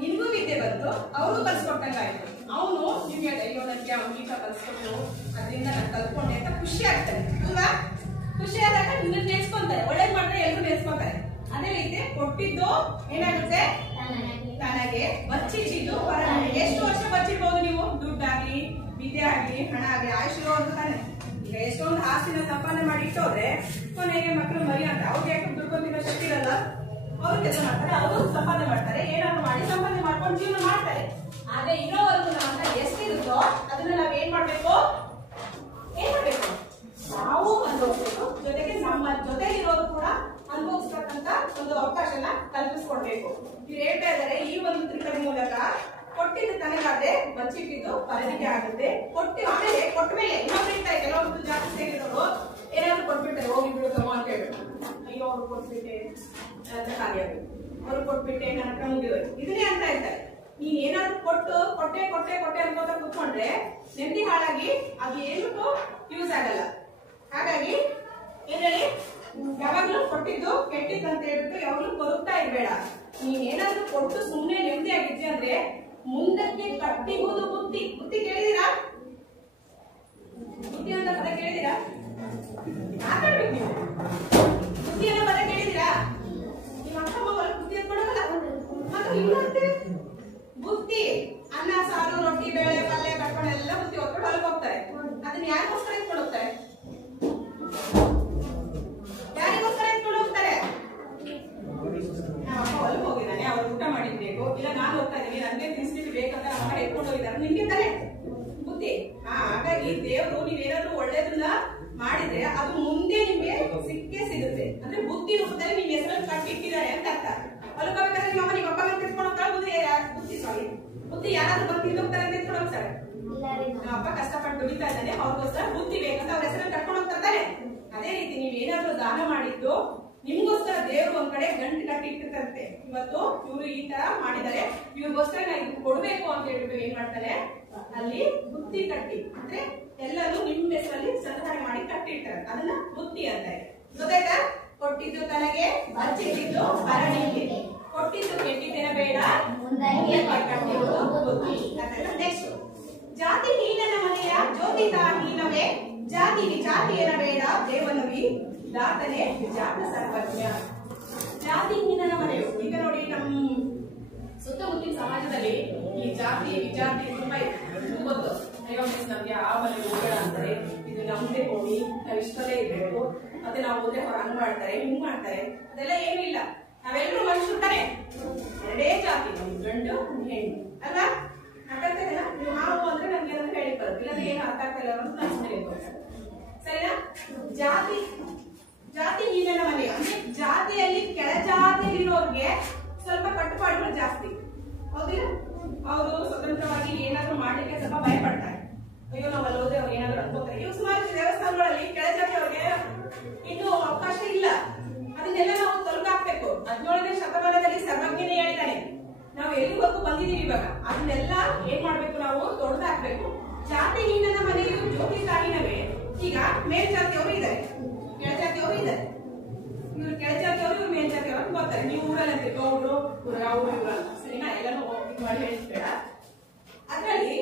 ನಿಮ್ಗೂ ವಿದ್ಯೆ ಬಂತು, ಅವ್ರಿಗೂ ಕಲ್ಸ್ಕೊಟ್ಟಂಗಾಯ್ತು. ಅವನು ನಿಮ್ಗೆ ಅಯ್ಯೋ ನನಗೆ ಅಂಗೀಕ ಕಲ್ಸ್ಕೊಟ್ಟು ಅದರಿಂದ ನಾನು ಕಲ್ತ್ಕೊಂಡೆ ಅಂತ ಖುಷಿ ಆಗ್ತಾರೆ ಅಲ್ವಾ. ಖುಷಿ ಆದಾಗ ನಿನ್ನ ನೆನೆಸ್ಕೊಂತಾರೆ. ಒಳ್ಳೇದ್ ಮಾಡಿದ್ರೆ ಎಲ್ರು ನೆನೆಸ್ಕೊಂತಾರೆ. ಅದೇ ರೀತಿ ಕೊಟ್ಟಿದ್ದು ಏನಾಗುತ್ತೆ ತನಗೆ, ಬಚ್ಚಿಟ್ಟಿದ್ದು ಹೊರಗೆ. ಎಷ್ಟು ವರ್ಷ ಬಚ್ಚಿರ್ಬೋದು ನೀವು? ದುಡ್ಡಾಗ್ಲಿ, ವಿದ್ಯೆ ಆಗ್ಲಿ, ಹಣ ಆಗ್ಲಿ, ಆಯುಷ್ಯ ಅಂತ ತಾನೆ. ಈಗ ಎಷ್ಟೊಂದು ಆಸ್ತಿನ ಸಂಪಾದನೆ ಮಾಡಿ ಇಟ್ಟೋದ್ರೆ ಕೊನೆಗೆ ಮಕ್ಕಳು ಮರಿ ಅಂತ ಅವ್ರಿಗೆ ಯಾಕೆ ದುಡ್ಡು ಶಕ್ತಿ ಇರಲ್ಲ. ಅವ್ರು ಕೆಲಸ ಮಾಡ್ತಾರೆ, ಅವರು ಸಂಪಾದನೆ ಮಾಡ್ತಾರೆ, ಏನಾದ್ರು ಮಾಡಿ ಸಂಪಾದನೆ ಮಾಡ್ಕೊಂಡು ಜೀವನ ಮಾಡ್ತಾರೆ. ಆದ್ರೆ ಇರೋವರೆಗೂ ನಮ್ಮ ಎಷ್ಟಿರುತ್ತೋ ಅದನ್ನ ನಾವ್ ಏನ್ ಮಾಡ್ಬೇಕು ನಾವು ಅನುಭವಿಸ್ಬೇಕು. ಜೊತೆಗೆ ನಮ್ಮ ಜೊತೆಗಿರೋರು ಕೂಡ ಅನುಭವಿಸ್ತಕ್ಕಂತ ಒಂದು ಅವಕಾಶನ ಕಲ್ಪಿಸ್ಕೊಡ್ಬೇಕು. ಇವ್ರು ಹೇಳ್ತಾ ಇದ್ದಾರೆ ಈ ಒಂದು ತ್ರಿಕರಣಿ ಮೂಲಕ ಕೊಟ್ಟಿದ್ದು ತನಗಾದ್ರೆ ಬಚ್ಚಿಟ್ಟಿದ್ದು ಪರನಿಗೆ ಆಗುತ್ತೆ. ಆಮೇಲೆ ಕೊಟ್ಟ ಮೇಲೆ ಇನ್ನೊಬ್ರು ಇರ್ತಾರೆ, ಕೆಲವೊಂದು ಜಾಸ್ತಿ ಸೇರಿದವರು ಏನಾದ್ರು ಕೊಟ್ಬಿಡ್ತಾರೆ, ಹೋಗಿ ಬಿಡು ತಗೋ ಅಂತ ಹೇಳ್ಬಿಟ್ಟು. ಅಯ್ಯೋ ಅವ್ರು ಕೊಟ್ಬಿಟ್ಟೆ ಅಂತ ಖಾಲಿ ಆಗುತ್ತೆ, ಅವ್ರು ಕೊಟ್ಬಿಟ್ಟೆ ನನ್ನ ಹತ್ರ ಮುಗಿದೋಯ್ತು, ಇದನ್ನೇ ಅಂತ ಇರ್ತಾರೆ. ನೀನ್ ಏನಾದ್ರು ಕೊಟ್ಟೆ ಅನ್ಕೋತ ಕೂತ್ಕೊಂಡ್ರೆ ನೆಮ್ಮದಿ ಹಾಳಾಗಿ ಅದು ಏನಕ್ಕೂ ಯೂಸ್ ಆಗಲ್ಲ. ಹಾಗಾಗಿ ಏನೇಳಿ ಯಾವಾಗ್ಲೂ ಕೊಟ್ಟಿದ್ದು ಕೆಟ್ಟಿದ್ದು ಅಂತ ಹೇಳ್ಬಿಟ್ಟು ಯಾವಾಗ್ಲೂ ಕೊರುತ್ತಾ ಇರ್ಬೇಡ. ನೀನ್ ಏನಾದ್ರು ಕೊಟ್ಟು ಸುಮ್ನೆ ನೆಮ್ಮದಿ ಆಗಿದ್ದೆ ಅಂದ್ರೆ ಮುಂದಕ್ಕೆ ಕಟ್ಟಿಬಹುದು ಬುದ್ಧಿ. ಬುದ್ಧಿ ಕೇಳಿದೀರಾ? ಬುದ್ಧಿ ಅಂತ ಪದ ಕೇಳಿದೀರಾ? ಮಾತಾಡ್ಬೇಕು ನೀವು. ಬುದ್ಧಿ ಅನ್ನೋ ಪದ ಕೇಳಿದೀರಾ? ನಿಮ್ಮ ಅಕ್ಕ ಮಗಳ ಬುದ್ಧಿ ಕೊಡೋಲ್ಲ ಮತ್ತೆ ಇಲ್ಲ ಅಂತೀರಿ. ಬುದ್ಧಿ ಅನ್ನ ಸಾರು ರೊಟ್ಟಿ ಬೇಳೆ ಪಲ್ಯ ಕಟ್ಕೊಂಡು ಎಲ್ಲ ಬುದ್ಧಿ ಹೊತ್ಕೊಂಡು ಹೊಲಕ್ಕೆ ಹೋಗ್ತಾರೆ. ಅದನ್ನ ಯಾರಿಗೋಸ್ಕರ ಎತ್ಕೊಂಡು ಹೋಗ್ತಾರೆ? ಯಾರಿಗೋಸ್ಕರ ಎತ್ಕೊಂಡು ಹೋಗ್ತಾರೆ? ನಮ್ಮ ಅಪ್ಪ ಹೊಲಕ್ಕೆ ಹೋಗಿದ್ದಾನೆ, ಅವ್ರು ಊಟ ಮಾಡಿರ್ಬೇಕು, ಇಲ್ಲ ನಾನು ಹೋಗ್ತಾ ಇದ್ದೀನಿ ನನ್ಗೆ ತಿನ್ಸ್ಲಿಕ್ಕೆ ಬೇಕಂತ ನಮ್ಮ ಅಮ್ಮ ಎತ್ಕೊಂಡು ಹೋಗಿದ್ದಾರೆ, ನಿಮ್ಗೆ ತಾನೆ ಬುದ್ಧಿ. ಹಾಗಾಗಿ ದೇವರು ನೀವೇನಾದ್ರೂ ಒಳ್ಳೇದನ್ನ ಮಾಡಿದ್ರೆ ಅದು ಮುಂದೆ ನಿಮ್ಗೆ ಸಿಕ್ಕೇ ಸಿಗುತ್ತೆ. ಅಂದ್ರೆ ಬುದ್ಧಿ ರೂಪದಲ್ಲಿ ನಿಮ್ ಹೆಸರಲ್ಲಿ ಕಟ್ಟಿಟ್ಟಿದ್ದಾರೆ ಅಂತ ಅರ್ಥ. ಹೊಲಕೋಬೇಕಾದ್ರೆ ನಿಮ್ಮ ಅಮ್ಮ ನಿಮ್ಮ ಅಪ್ಪ ತಿಳ್ಕೊಂಡು ಹೋಗ್ತಾರೆ, ಬುದ್ಧಿ ಯಾರಾದ್ರೂ ಬಂದು ತಿಂದೋಗ್ತಾರೆ ಅಂತ ತಿಳ್ಕೊಂಡು ಹೋಗ್ತಾರೆ. ನಮ್ಮ ಅಪ್ಪ ಕಷ್ಟಪಟ್ಟು ದುಡಿತಾ ಇದ್ದಾನೆ, ಅವ್ರಿಗೋಸ್ಕರ ಬುದ್ಧಿ ಬೇಕಂತ ಅವ್ರ ಹೆಸರಲ್ಲಿ ಕಟ್ಕೊಂಡು ಹೋಗ್ತಾರೆ. ಅದೇ ರೀತಿ ನೀವ್ ಏನಾದ್ರೂ ದಾನ ಮಾಡಿದ್ದು ನಿಮ್ಗೋಸ್ಕರ ದೇವರು ಒಂದ್ ಕಡೆ ಗಂಟು ಕಟ್ಟಿ ಇಟ್ಟಿರ್ತಾರಂತೆ. ಇವತ್ತು ಇವ್ರು ಈ ತರ ಮಾಡಿದ್ದಾರೆ, ಇವ್ರಿಗೋಸ್ಕರ ನಾ ಇದು ಕೊಡ್ಬೇಕು ಅಂತ ಹೇಳ್ಬಿಟ್ಟು ಏನ್ ಮಾಡ್ತಾರೆ, ಅಲ್ಲಿ ಬುದ್ಧಿ ಕಟ್ಟಿ ಅಂದ್ರೆ ಎಲ್ಲರೂ ನಿಮ್ ಹೆಸರಲ್ಲಿ ಸಂಗ್ರಹಣೆ ಮಾಡಿ ಕಟ್ಟಿ ಇರ್ತಾರೆ. ಅದನ್ನ ಬುದ್ಧಿ ಅಂತಾರೆ. ಗೊತ್ತಾಯ್ತಾ? ಕೊಟ್ಟಿದ್ದು ತನಗೆ, ಬಚ್ಚಿಟ್ಟಿದ್ದು ಪರನಿಗೆ, ಕೊಟ್ಟಿದ್ದು ಕೆಟ್ಟಿದ್ದೇನ ಬೇಡ, ಕಟ್ಟಿದ್ದು ಬುದ್ಧಿ. ನೆಕ್ಸ್ಟ್, ಜಾತಿ ಹೀನನ ಮನೆಯ ಜ್ಯೋತಿ ಹೀನವೇ, ಜಾತಿ ವಿಜಾತಿಯನ ಬೇಡ ದೇವನವಿ, ದಾತನೇ ಜಾತ ಸರ್ವಜ್ಞ. ಜಾತಿ ಹೀನನ ಮನೆಯು. ಈಗ ನೋಡಿ ನಮ್ಮ ಸುತ್ತಮುತ್ತಲಿನ ಸಮಾಜದಲ್ಲಿ ಈ ಜಾತಿ ವಿಜಾತಿ ತುಂಬಾ ಗೊತ್ತು. ಅಯ್ಯೋ ಮಿಸ್ ನಮ್ಗೆ ಆ ಮನೆ ಹೋಗೋಣ ಅಂತಾರೆ, ಇದು ನಮ್ದೇ ಹೋಗಿ ನಾವ್ ಇಷ್ಟಲ್ಲೇ ಇರ್ಬೇಕು, ಮತ್ತೆ ನಾವು ಹೋದ್ರೆ ಅವ್ರು ಹಂಗ್ ಮಾಡ್ತಾರೆ ಹಿಂಗ್ ಮಾಡ್ತಾರೆ, ಅದೆಲ್ಲ ಏನೂ ಇಲ್ಲ. ನಾವೆಲ್ಲರೂ ಮನುಷ್ಯರು ತಾನೆ, ಎರಡೇ ಜಾತಿ, ಗಂಡು ಹೆಣ್ಣು ಅಲ್ವಾ? ಅರ್ಥ ಆಗ್ತದಲ್ಲ? ನೀವು ಹಾವು ಅಂದ್ರೆ ನಮ್ಗೆ ಏನಾದ್ರು ಹೇಳಿ ಬರುತ್ತೆ, ಇಲ್ಲಾಂದ್ರೆ ಏನು ಅರ್ಥ ಆಗ್ತಿಲ್ಲ ಅನ್ನೋದು ಮನಸ್ಸಿನಲ್ಲಿ ಸರಿನಾ? ಜಾತಿ ಹೀನನ ಮನೆ ಅಂದ್ರೆ ಜಾತಿಯಲ್ಲಿ ಕೆಳಜಾತಿಯಲ್ಲಿರೋರ್ಗೆ ಸ್ವಲ್ಪ ಕಟ್ಟುಪಾಡುಗಳು ಜಾಸ್ತಿ, ಹೌದಿಲ್ಲ? ಅವರು ಸ್ವತಂತ್ರವಾಗಿ ಏನಾದ್ರು ಮಾಡ್ಲಿಕ್ಕೆ ಸ್ವಲ್ಪ ಭಯ ಪಡ್ತಾರೆ. ಅಯ್ಯೋ ನಾವು ಅಲ್ಲಿ ಹೋದ್ರೆ ಅವ್ರು ಏನಾದ್ರು ಅನ್ಕೋತಾರೆ. ಇವು ಸುಮಾರು ದೇವಸ್ಥಾನಗಳಲ್ಲಿ ಕೆಳಜಾತಿಯವ್ರಿಗೆ ಇನ್ನೂ ಅವಕಾಶ ಇಲ್ಲ. ಅದನ್ನೆಲ್ಲ ನಾವು ತೊಲಗಾಕ್ಬೇಕು. 17ನೇ ಶತಮಾನದಲ್ಲಿ ಸರ್ವಜ್ಞನೇ ಹೇಳಿದ್ದಾನೆ, ನಾವು ಎಲ್ಲಿವರೆಗೂ ಬಂದಿದೀವಿ ಇವಾಗ ಅದನ್ನೆಲ್ಲ ಏನ್ ಮಾಡ್ಬೇಕು, ನಾವು ತೊಡೆದು ಹಾಕ್ಬೇಕು. ಜಾತಿ ಹೀನನ ಮನೆಯು ಜ್ಯೋತಿ ತಾಯಿನವೇ. ಈಗ ಮೇಲ್ಜಾತಿಯವರು ಇದ್ದಾರೆ, ಕೆಳಜಾತಿಯವರು ಇದ್ದಾರೆ. ಇವ್ರು ಕೆಳಜಾತಿಯವರು, ಇವ್ರು ಮೇಲ್ಜಾತಿಯವರು ಅಂತ ಬರ್ತಾರೆ. ನೀವು ಊರಲ್ಲಿ ಅಂತ ಗೌಡ್ರು ಅವರು ಇವ್ರಲ್ಲ, ಸರಿನಾ? ಎಲ್ಲಾನು ಮಾಡಿ ಹೇಳ್ಬೇಡ. ಅದ್ರಲ್ಲಿ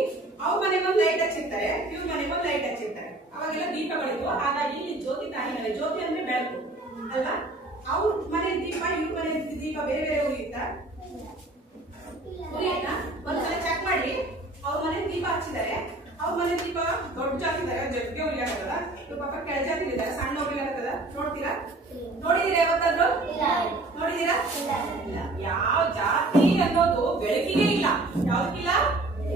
ಅವ್ರ ಮನೆಗೊಂದು ಲೈಟ್ ಹಚ್ಚಿರ್ತಾರೆ, ಇವ್ರ ಮನೆಗೊಂದು ಲೈಟ್ ಹಚ್ಚಿರ್ತಾರೆ. ಅವಾಗೆಲ್ಲ ದೀಪಗಳಿದ್ವು. ಹಾಗಾಗಿ ಇಲ್ಲಿ ಜ್ಯೋತಿ ತಾಯಿನವೇ. ಜ್ಯೋತಿ ಅಂದ್ರೆ ಬೆಳಕು ಅಲ್ವಾ? ಅವ್ರ ಮನೆ ದೀಪ ಇವ್ರ ಮನೆ ದೀಪ ಬೇರೆ ಬೇರೆ ಉರಿಯುತ್ತಾ? ಉರಿಯುತ್ತಾ? ಒಂದ್ಸಲ ಚೆಕ್ ಮಾಡಿ. ಅವ್ರ ಮನೆ ದೀಪ ಹಚ್ಚಿದ್ದಾರೆ, ಅವ್ರ ಮನೆ ದೀಪ ದೊಡ್ಡ ಜಾತಿ ಇದ್ದಾರೆ, ಜಗ್ಗೆ ಉರಿಯಾಗಲ್ಲ. ಇವ್ರ ಪಾಪ ಕೆಳ ಜಾತಿ ಇದ್ದಾರೆ, ಸಣ್ಣ ಉರಿಯಾಗತ್ತದ. ನೋಡ್ತೀರಾ? ನೋಡಿದೀರಾ ಯಾವತ್ತಾದ್ರು? ನೋಡಿದೀರಾ? ಇಲ್ಲ. ಯಾವ ಜಾತಿ ಅನ್ನೋದು ಬೆಳಕಿಗೆ ಇಲ್ಲ. ಯಾವ್ದಕ್ಕಿಲ್ಲ?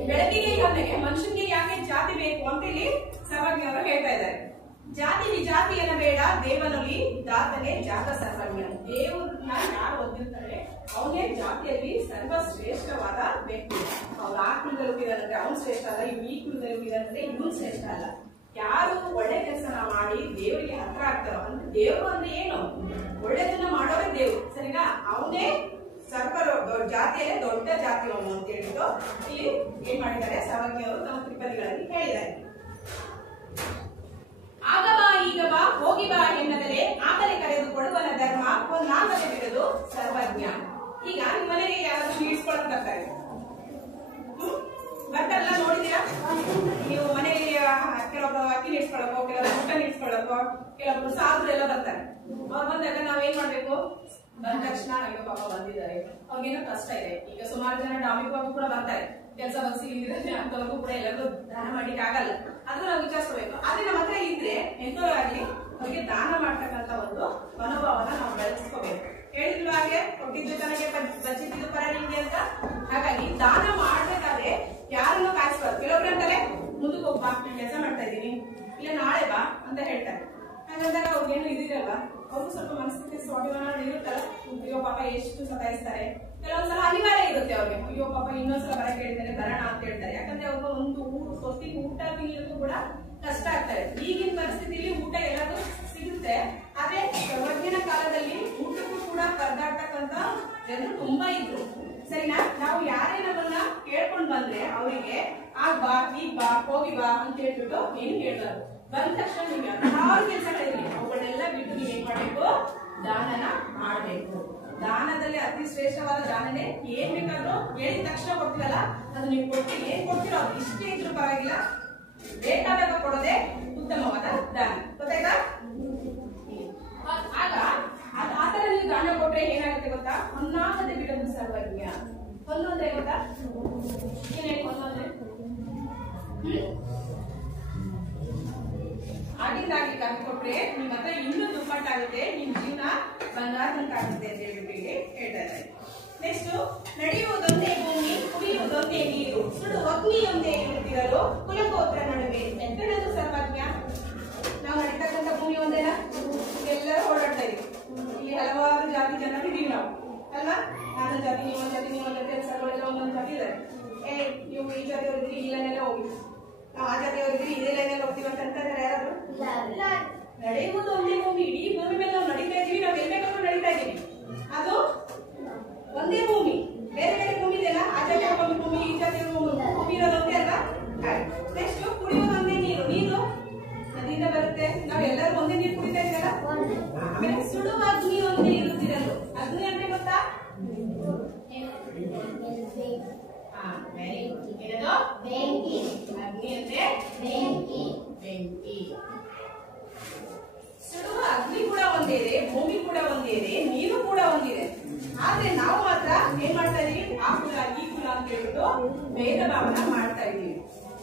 ಬೆಳಕಿಗೆ ಇಲ್ಲ. ಅಂದಾಗೆ ಮನುಷ್ಯನಿಗೆ ಯಾಕೆ ಜಾತಿ ಬೇಕು ಅಂತ ಇಲ್ಲಿ ಸರ್ವಜ್ಞರು ಹೇಳ್ತಾ ಇದ್ದಾರೆ. ಜಾತಿ ವಿಜಾತಿಯನ್ನ ಬೇಡ, ದೇವನಲ್ಲಿ ದಾತನೇ ಜಾತ ಸರ್ವಜ್ಞ. ದೇವ್ರನ್ನ ಯಾರು ಹೊಂದಿರ್ತಾರೆ ಅವನೇ ಜಾತಿಯಲ್ಲಿ ಸರ್ವಶ್ರೇಷ್ಠವಾದ ವ್ಯಕ್ತಿ. ಅವ್ರು ಆ ಕುಲದಲ್ಲಿ ಹುಟ್ಟಿದಾರಂದ್ರೆ ಅವ್ನು ಶ್ರೇಷ್ಠ ಅಲ್ಲ, ಇವ್ ಈ ಕುಲದಲ್ಲಿ ಹುಟ್ಟಿದಾರಂದ್ರೆ ಇವನು ಶ್ರೇಷ್ಠ ಅಲ್ಲ. ಯಾರು ಒಳ್ಳೆ ಕೆಲಸನ ಮಾಡಿ ದೇವರಿಗೆ ಹತ್ರ ಆಗ್ತಾರೋ ಅಂದ್ರೆ ದೇವ್ರು ಅಂದ್ರೆ ಏನು? ಒಳ್ಳೆದನ್ನ ಮಾಡೋರೇ ದೇವ್ರು, ಸರಿನಾ? ಅವನೇ ಜಾತಿಯಲ್ಲೇ ದೊಡ್ಡ ಜಾತಿಯವನು ಅಂತ ಹೇಳಿದ್ರು ಇಲ್ಲಿ ಏನ್ ಮಾಡಿದ್ದಾರೆ ಸರ್ವಜ್ಞರು ತಮ್ಮ ತ್ರಿಪದಿಗಳಲ್ಲಿ ಹೇಳಿದ್ದಾರೆ. ಆಗ ಬಾ ಈಗ ಬಾ ಹೋಗಿ ಬಾ ಎನ್ನದರೆ ಆಗಲೇ ಕರೆದು ಕೊಡುವನ ಧರ್ಮ ಒಂದಾಗದೆ ಬಿಡದು ಸರ್ವಜ್ಞ. ಈಗ ನಿಮ್ಮ ಮನೆಗೆ ಯಾರಾದ್ರೂ ನೀಡ್ಸ್ಕೊಳಕ್ ಬರ್ತಾರೆ, ಬರ್ತಾರಲ್ಲ, ನೋಡಿದೀರಾ? ನೀವು ಮನೆಯಲ್ಲಿ ಕೆಲವೊಬ್ರು ಅಕ್ಕಿ ನೀಡ್ಸ್ಕೊಳಕೋ, ಕೆಲವರು ಊಟ ನೀಡ್ಸ್ಕೊಳಕೋ, ಕೆಲವೊಬ್ರು ಸಾಧು ಎಲ್ಲ ಬರ್ತಾರೆ. ಅವ್ರು ಬಂದಾಗ ನಾವ್ ಏನ್ ಮಾಡ್ಬೇಕು? ಬಂದ ತಕ್ಷಣ ಅಯ್ಯೋ ಪಾಪ ಬಂದಿದ್ದಾರೆ, ಅವ್ರಿಗೇನೋ ಕಷ್ಟ ಇದೆ. ಈಗ ಸುಮಾರು ಜನ ಡಾಮಿಕ್ ಬಾಬು ಕೂಡ ಬರ್ತಾರೆ, ಕೆಲಸ ಬಸ್ಸಿ ಇಲ್ಲಿದ್ರೆ ಅಂತವ್ರಿಗೂ ಕೂಡ ಎಲ್ಲರಿಗೂ ದಾನ ಮಾಡ್ಲಿಕ್ಕೆ ಆಗಲ್ಲ. ಅದನ್ನ ನಾವು ವಿಚಾರಿಸಬೇಕು. ಆದ್ರೆ ನಮ್ಮ ಹತ್ರ ಇದ್ರೆ ಎಂತೋರಾಗ್ಲಿ ಅವ್ರಿಗೆ ದಾನ ಮಾಡ್ತಕ್ಕಂತ ಒಂದು ಮನೋಭಾವನ ನಾವು ಬೆಳೆಸ್ಕೋಬೇಕು. ಹೇಳಿದ್ರು ಹಾಗೆ ಕೊಟ್ಟಿದ್ದು ತನಗೆ ಬಚ್ಚಿದ್ದು ಪರ ನಿಂಗೆ ಅಂತ. ಹಾಗಾಗಿ ದಾನ ಮಾಡ್ಬೇಕಾದ್ರೆ ಯಾರನ್ನು ಕಾಯಿಸ್ಬಾರ್ದು. ಕೆಲವೊಬ್ರು ಅಂತಾರೆ ಮುಂದಕ್ಕೆ ಹೋಗ್ಬಾ, ನಾನು ಕೆಲಸ ಮಾಡ್ತಾ ಇದ್ದೀನಿ, ಇಲ್ಲ ನಾಳೆ ಬಾ ಅಂತ ಹೇಳ್ತಾರೆ. ಹಾಗಂದಾಗ ಅವ್ರಿಗೇನು ಇದಿರಲ್ಲ, ಅವ್ರಿಗೂ ಸ್ವಲ್ಪ ಮನಸ್ಥಿತಿ ಸ್ವಾಭಿಮಾನ ಇರುತ್ತಲ್ಲ, ಅಯ್ಯೋ ಪಾಪ ಎಷ್ಟು ಸತಾಯಿಸ್ತಾರೆ. ಕೆಲವೊಂದ್ಸಲ ಅನಿವಾರ್ಯ ಇರುತ್ತೆ ಅವ್ರಿಗೆ, ಅಯ್ಯೋ ಪಾಪ ಇನ್ನೊಂದ್ಸಲ ಬರಕ್ ಹೇಳಿದ್ದಾರೆ ಬರೋಣ ಅಂತ ಹೇಳ್ತಾರೆ. ಯಾಕಂದ್ರೆ ಅವ್ರಿಗೆ ಒಂದು ಹೊತ್ತಿಗೆ ಊಟ ತಿನ್ನೋದಕ್ಕೂ ಕೂಡ ಕಷ್ಟ ಆಗ್ತಾರೆ. ಈಗಿನ ಪರಿಸ್ಥಿತಿಯಲ್ಲಿ ಊಟ ಎಲ್ಲಾದ್ರೂ ಸಿಗುತ್ತೆ, ಆದ್ರೆ ಸರ್ವಜ್ಞನ ಕಾಲದಲ್ಲಿ ಊಟಕ್ಕೂ ಕೂಡ ಪರದಾಡ್ತಕ್ಕಂತ ಜನರು ತುಂಬಾ ಇದ್ರು, ಸರಿನಾ? ನಾವು ಯಾರೇ ನಮ್ಮನ್ನ ಕೇಳ್ಕೊಂಡ್ ಬಂದ್ರೆ ಅವರಿಗೆ ಆಗ್ ಬಾ, ಈಗ ಬಾ, ಹೋಗಿ ಬಾ ಅಂತ ಹೇಳ್ಬಿಟ್ಟು ಏನು ಹೇಳ್ಬಾರ್ದು. ಬಂದ ತಕ್ಷಣ ನಿಮ್ಗೆ ಹಲವಾರು ಕೆಲಸಗಳಿರಲಿ, ಅವುಗಳನ್ನೆಲ್ಲ ಬಿಟ್ಟು ನೀವು ಏನ್ ಮಾಡ್ಬೇಕು? ದಾನನ ಮಾಡ್ಬೇಕು. ದಾನದಲ್ಲಿ ಅತಿ ಶ್ರೇಷ್ಠವಾದ ದಾನನೇ. ಏನ್ ಬೇಕಾದ್ರೂ ಹೇಳಿದ ತಕ್ಷಣ ಕೊಡ್ತೀರಲ್ಲ, ಅದು ನೀವು ಕೊಡ್ತೀರಿ. ಏನ್ ಕೊಡ್ತೀರೋ ಅದು ಇಷ್ಟೇ ಇದ್ರೂ ಪರವಾಗಿಲ್ಲ, ಬೇಕಾದಾಗ ಕೊಡೋದೇ ಉತ್ತಮವಾದ ದಾನ. ಗೊತ್ತಾಯ್ತಾ? ಆಗ ಆತರ ನೀವು ದಾನ ಕೊಟ್ರೆ ಏನಾಗುತ್ತೆ ಗೊತ್ತಾ? ಒಂದಾಗದೆ ಬಿಡೋದು ಸರ್ವಜ್ಞ. ಒಂದೊಂದ್ರೆ ಗೊತ್ತಾ? ಏನೇನು ಒಂದೊಂದ್ರೆ? ಆಗಿಂದಾಗಿ ಕಾಫಿ ಕೊಟ್ರೆ ನಿಮ್ಮ ಹತ್ರ ಇನ್ನೂ ದುಪ್ಪಟ್ಟಾಗುತ್ತೆ, ನಿಮ್ ಜೀವನ ಬಂಗಾರದಂತಾಗುತ್ತೆ ಅಂತ ಹೇಳ್ಬಿಟ್ಟು ಇಲ್ಲಿ ಹೇಳ್ತಾ ಇದ್ದಾರೆ. ನೆಕ್ಸ್ಟ್, ನಡೆಯುವುದೊಂದೇ ಭೂಮಿ, ಕುಡಿಯುವುದೊಂದೇ ನೀರು, ಸುಡು ಅಗ್ನಿಯೊಂದೇ ಇರುತ್ತಿರಲು ಕುಲಗೋತ್ರ ನಡುವೆ ಎಂತನದು ಸರ್ವಜ್ಞ. ನಾವು ನಡೀತಕ್ಕಂಥ ಭೂಮಿ ಒಂದೇನಾ? ಎಲ್ಲರೂ ಓಡಾಡ್ತಾ ಇದೀವಿ. ಇಲ್ಲಿ ಹಲವಾರು ಜಾತಿ ಜನ ಇದೀವಿ ನಾವು, ಅಲ್ವಾ? ನಾನು ಜಾತಿ, ನೀವೊಂದ್ ಜಾತಿ, ನೀವೊಂದ್ ಜಾತಿ, ಸರ್ವರೆಲ್ಲ ಒಂದೊಂದು ಜಾತಿ ಇದ್ದಾರೆ. ನೀವು ಈ ಜಾತಿಯವರಿದ್ರಿ ಇಲ್ಲನೆಲ್ಲ ಹೋಗಿ, ನಾವು ಆ ಜಾತಿಯವರಿದ್ರಿ ಇದೇ ಲೈನಲ್ಲಿ ಹೋಗ್ತೀವಿ ಅಂತ ಅಂತಾರೆ ಯಾರಾದ್ರು? ನಡೆಯುವುದು ಒಂದೇ ಭೂಮಿ, ಇಡೀ ಭೂಮಿ ಮೇಲೆ ನಾವು ನಡೀತಾ ಇದೀವಿ, ನಾವು ಎಲ್ಲಿ ಬೇಕಾದ್ರೂ ನಡೀತಾ ಇದೀವಿ. ಅದು ಒಂದೇ ಭೂಮಿ. ಬೇರೆ ಬೇರೆ ಭೂಮಿ ಇದೆಯಲ್ಲ, ಆ ಜಾತಿಯ ಒಂದು ಭೂಮಿ, ಈ ಜಾತಿಯ ಭೂಮಿ ಇರೋದು ಒಂದೇ ಅಲ್ವಾ? ನೆಕ್ಸ್ಟ್, ಕುಡಿಯೋದು ಒಂದೇ ನೀರು. ನೀರು ನದಿಯಿಂದ ಬರುತ್ತೆ, ನಾವು ಎಲ್ಲರೂ ಒಂದೇ ನೀರು ಕುಡಿತಾ ಇದೀವಲ್ಲ. ಆಮೇಲೆ ಸುಡುವ ಅಗ್ನಿ ಒಂದೇ ಇರುತ್ತಿರಲು. ಅಗ್ನಿ ಅಂದ್ರೆ ಗೊತ್ತಾ? ಬೆಂಕಿ. ಅಗ್ನಿ ಅಂದ್ರೆ ಬೆಂಕಿ. ಸುಡುವ ಅಗ್ನಿ ಕೂಡ ಒಂದೇ ಇದೆ, ಭೂಮಿ ಕೂಡ ಒಂದೇ ಇದೆ, ನೀರು ಕೂಡ ಒಂದಿದೆ. ಆದ್ರೆ ನಾವು ಮಾತ್ರ ಏನ್ ಮಾಡ್ತಾ ಇದೀವಿ? ಆ ಕುಲ ಈ ಕುಲ ಅಂತ ಹೇಳ್ಬಿಟ್ಟು ಭೇದ ಭಾವನ ಮಾಡ್ತಾ ಇದೀವಿ.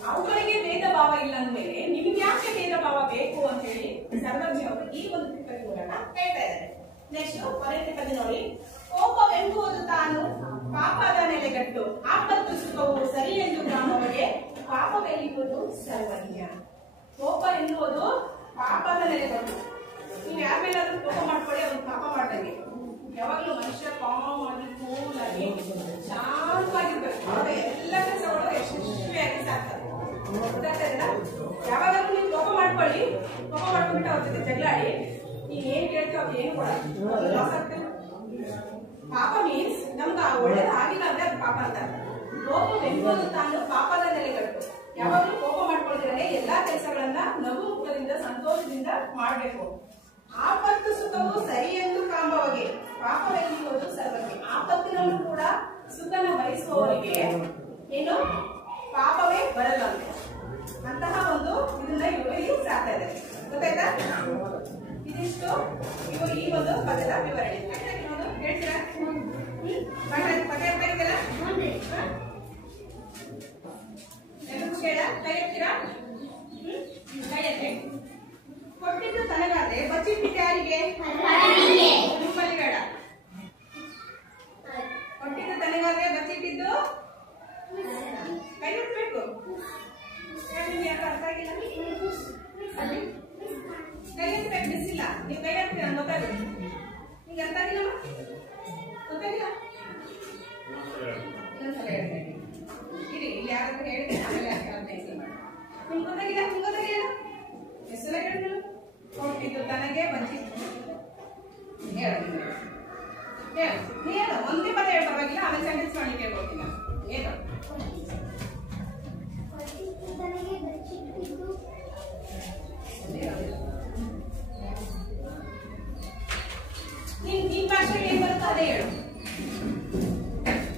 ಅವುಗಳಿಗೆ ಭೇದ ಭಾವ ಇಲ್ಲ ಅಂದ್ಮೇಲೆ ನಿಮ್ಗೆ ಯಾಕೆ ಭೇದ ಭಾವ ಬೇಕು ಅಂತ ಹೇಳಿ ಸರ್ವಜ್ಞ ಅವರು ಈ ಒಂದು ತ್ರಿಪದಿಗಳನ್ನ ಹೇಳ್ತಾ ಇದ್ದಾರೆ. ನೆಕ್ಸ್ಟ್ ಕೊನೆ ತ್ರಿಪದಿ ನೋಡಿ. ಕೋಪವೆಂಬುವುದು ತಾನು ಪಾಪದ ನೆಲೆಗಟ್ಟು, ಆಪತ್ತು ಸುಖವು ಸರಿ ಎಂದು ಗ್ರಾಮವರಿಗೆ ಪಾಪವೆಂಬುದು ಸರ್ವಜ್ಞ. ಕೋಪ ಎನ್ನುವುದು ಪಾಪದ ನೆಲೆಗಟ್ಟು. ನೀವು ಯಾರ ಮೇಲಾದ್ರೂ ಕೋಪ ಮಾಡ್ಕೊಳ್ಳಿ, ಅವ್ರು ಪಾಪ ಮಾಡ್ದಂಗೆ. ಯಾವಾಗ್ಲೂ ಮನುಷ್ಯ ಕಾಮ್ ಆಗಿ ಕೂಲ್ ಆಗಿ ಶಾಂತವಾಗಿರ್ಬೇಕು, ಎಲ್ಲ ಕೆಲಸಗಳು ಯಶಸ್ವಿಯಾಗಿ ಸಾಕ್ತಾರೆ. ಯಾವಾಗಾದ್ರೂ ನೀವು ಕೋಪ ಮಾಡ್ಕೊಳ್ಳಿ, ಕೋಪ ಮಾಡ್ಕೊಂಡ್ಬಿಟ್ಟು ಅವ್ರ ಜೊತೆ ಜಗಳಾಡಿ, ನೀವ್ ಏನ್ ಕೇಳ್ತೀವಿ ಅವ್ರು ಏನು ಕೊಡಲ್ಲ, ಲಾಸ್ ಆಗ್ತದೆ. ಪಾಪ ಮೀನ್ಸ್ ನಮ್ಗೆ ಒಳ್ಳೇದು ಆಗಿಲ್ಲ ಅಂದ್ರೆ ಅದು ಪಾಪ ಅಂತಾರೆ. ಕೋಪವೆಂಬುದು ತಾನು ಪಾಪದ ನೆಲೆಗಟ್ಟು. ಯಾವಾಗ್ಲೂ ಕೋಪ ಮಾಡ್ಕೊಳ್ತಿದ್ರೆ ಎಲ್ಲಾ ಕೆಲಸಗಳನ್ನ ನಗು ಮುಖದಿಂದ ಸಂತೋಷದಿಂದ ಮಾಡ್ಬೇಕು. ಆಪತ್ತು ಸುಖವು ಸರಿ ಎಂದು ಕಾಂಬವಗೆ ಪಾಪವೆಂಬುದು ಸರ್ವಜ್ಞ. ಆಪತ್ತಿನಲ್ಲೂ ಕೂಡ ಸುಖನ ಬಯಸುವವರಿಗೆ ಏನು ಪಾಪವೇ ಬರಲ್ಲ ಅಂತಹ ಒಂದು ಇದನ್ನ ಇವರು ಸಾಕ್ತಾ ಇದ್ದಾರೆ. ಗೊತ್ತಾಯ್ತಾ? ಇದಿಷ್ಟು ಇವರು ಈ ಒಂದು ಪದದ ವಿವರಣೆ. ಹೇಳ್ತೀರಾ? ಪದ ಎಲ್ಲರೂ ಕೇಳ ಕೈ ಎತ್ತೀರಾ? ತನಗೆ ಬಚ್ಚಿಟ್ಟಿದ್ದು ಯಾರಿಗೆ? ನಿಮ್ಮಲ್ಲಿ ಬೇಡ. ಕೊಟ್ಟಿದ್ದು ತನಗಾದ್ರೆ ಬಚ್ಚಿಟ್ಟಿದ್ದು ಕೈ ಎತ್ತಬೇಕು. ನಿಮ್ಗೆ ಯಾಕೆ ಅರ್ಥ ಆಗಿಲ್ಲ? ಕೈ ಎತ್ತಬೇಕು, ಬಿಸಿಲ್ಲ. ನೀವು ಕೈ ಎತ್ತೀರ ಗೊತ್ತಾಗುತ್ತೆ. ನಿಮ್ಗೆ ಅರ್ಥ ಆಗಿಲ್ಲ? ಗೊತ್ತಾಗಿಲ್ಲ? ಇನ್ನೊಂದ್ಸಲ ಹೇಳ್ತೀನಿ. ಇರಿ, ಇಲ್ಲಿ ಯಾರಾದ್ರೂ ಹೇಳಿದ್ರೆ ಆಮೇಲೆ ಯಾಕೆ ಅಂತ ಹೆಸರು ಮಾಡಿ. ನಿಮ್ಗೆ ಗೊತ್ತಾಗಿಲ್ಲ? ನಿಮ್ಗೆ ಗೊತ್ತಾಗಿಲ್ಲ? ಹೆಸರು ಹೇಳಿದ್ರು ಕೊಟ್ಟಿದ್ದು ತನಗೆ ಬಚ್ಚಿಟ್ಟು ಹೇಳು. ಹೇಳು, ಒಂದೇ ಪದ ಹೇಳಿ ಪರವಾಗಿಲ್ಲ. ಆಮೇಲೆ ಸೆಂಟೆನ್ಸ್ ಮಾಡ್ಲಿಕ್ಕೆ ಹೇಳ್ಕೊಡ್ತೀನಿ ನಾನು. ಹೇಳು. ನಿನ್ ಭಾಷೆಗೆ ಏನ್ ಬರುತ್ತೆ ಅದೇ ಹೇಳು.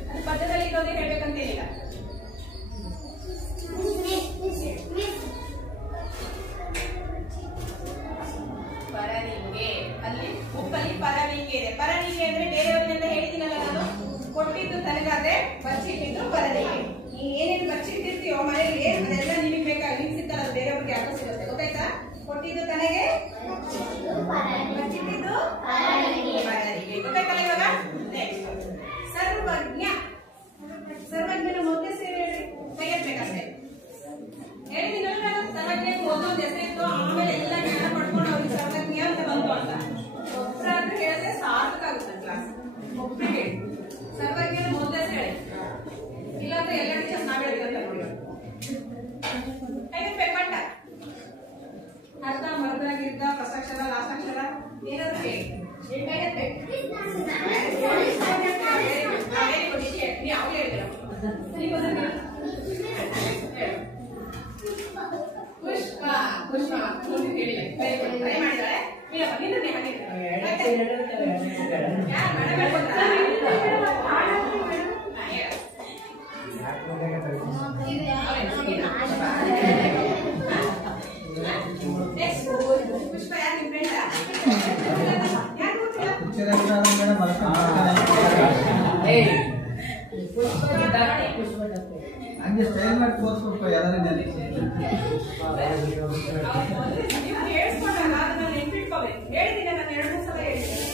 ಅದು ಪದ್ಯದಲ್ಲಿ ಇರೋದೇ ಹೇಳ್ಬೇಕಂತೇನಿಲ್ಲ. ಪರನಿಗೆ, ಅಲ್ಲಿ ಉಪ್ಪಲ್ಲಿ ಪರನಿಗೆ ಇದೆ. ಪರನಿಗೆ ಅಂದ್ರೆ ಬೇರೆಯವರಿಗೆಲ್ಲ ಹೇಳಿದ್ದೀನಲ್ಲ ನಾನು. ಕೊಟ್ಟಿದ್ದು ತನಗಾದ್ರೆ ಬಚ್ಚಿಟ್ಟಿದ್ದು ಪರನಿಗೆ. ನೀನ್ ಏನೇನು ಬಚ್ಚಿಟ್ಟಿರ್ತೀಯೋ ಮನೆಯಲ್ಲಿ ಅದೆಲ್ಲ ನಿಮಗೆ ಬೇಕಾಗಿ ನಿಮ್ಗೆ ಸಿಕ್ಕಲ್ಲ, ಅದು ಬೇರೆಯವ್ರಿಗೆ ಯಾಕೋ ಸಿಗುತ್ತೆ. ಗೊತ್ತಾಯ್ತಾ? ಕೊಟ್ಟಿದ್ದು ತನಗೆ ಬಚ್ಚಿಟ್ಟಿದ್ದು ಪರನಿಗೆ. ಗೊತ್ತಾಯ್ತಲ್ಲ ಇವಾಗ? ನೆಕ್ಸ್ಟ್ ಸರ್ವಜ್ಞ. ಸರ್ವಜ್ಞನ ಮೊದಲೇ ಸೇರಿ ಹೇಳ್ರಿ. ಕೈ ಎತ್ತಬೇಕಷ್ಟೇ. ಹೇಳಿದ್ದೀನಲ್ಲ ನಾನು, ಸರ್ವಜ್ಞಕ್ಕೆ ಒಂದೊಂದು ಹೆಸರಿತ್ತು, ಆಮೇಲೆ ಎಲ್ಲ ಜ್ಞಾನ ಪಡ್ಕೊಂಡು ಅವ್ರಿಗೆ ಸರ್ವಜ್ಞ ಅಂತ ಬಂತು ಅಂತ. ಒಬ್ಬರಾದ್ರೂ ಹೇಳಿದ್ರೆ ಸಾರ್ಥಕ ಆಗುತ್ತೆ ಕ್ಲಾಸ್. ಒಬ್ಬರು ಹೇಳಿ ಸರ್ವಜ್ಞನ ಮೊದಲೇ ಹೇಳಿ, ಇಲ್ಲಾಂದ್ರೆ ಎಲ್ಲ ಟೀಚರ್ಸ್ ನಾವ್ ಹೇಳ್ತೀವಂತ ನೋಡಿ. ಕೈ ಎತ್ತಬೇಕು ಪಟ್ಟ. ಅರ್ಧ ಮರ್ದಾಗಿದ್ದ ಫಸ್ಟ್ ಅಕ್ಷರ ಲಾಸ್ಟ್ ಅಕ್ಷರ ಏನಾದ್ರು ಹೇಳಿ. ಕೈ ಎತ್ತಬೇಕು. ನೀವು ಯಾವಾಗ ಹೇಳ್ತೀರ? ಪುಷ್ಪ. ಪುಷ್ಪ ಹೇಳಿಲ್ಲ. ಟ್ರೈ ಮಾಡಿದಾರೆ. ಪುಷ್ಪ ಯಾರು ನಿಮ್ಮ ಫ್ರೆಂಡ್? ಯಾರು ಗೊತ್ತಿಲ್ಲ? ಹಂಗೆ ಸ್ಟೈಲ್ ಮಾಡಿ ತೋರಿಸ್ಬೇಕು ಎಲ್ಲರೂ ಹೇಳ್ಸ್ಕೊಂಡಾಗ ಅದನ್ನ ನೆನ್ಪಿಟ್ಕೋಬೇಕು. ಹೇಳಿದ್ದೀನಿ ನಾನು 2-3 ಸಲ ಹೇಳಿದ್ದೀನಿ.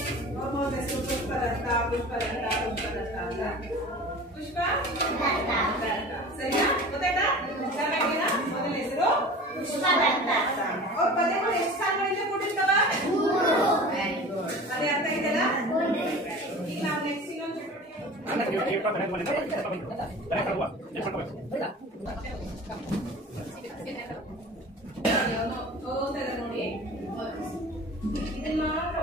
ಅವ್ರ ಹೆಸರು ಪುಷ್ಪದತ್ತ, ಪುಷ್ಪದತ್ತ, ಪುಷ್ಪದತ್ತ ಅಂತ. ಪುಷ್ಪ ಸರಿನಾ? ಗೊತ್ತಾಯ್ತಾ? ಮೊದಲ ಹೆಸರು ಪುಷ್ಪದತ್ತ. ಅವ್ರ ಪದ್ಯಗಳು ಎಷ್ಟು ಸಾಲುಗಳಿಂದ ಕೂಡಿರ್ತಾವ? Very good. ಅದೇ ಅರ್ಥ ಇದೆಯಲ್ಲ? ಈಗ ನಾವು ನೆಕ್ಸ್ಟ್ ಇನ್ನೊಂದು ನೋಡಿ. ಇದನ್ನ ಮಾತ್ರ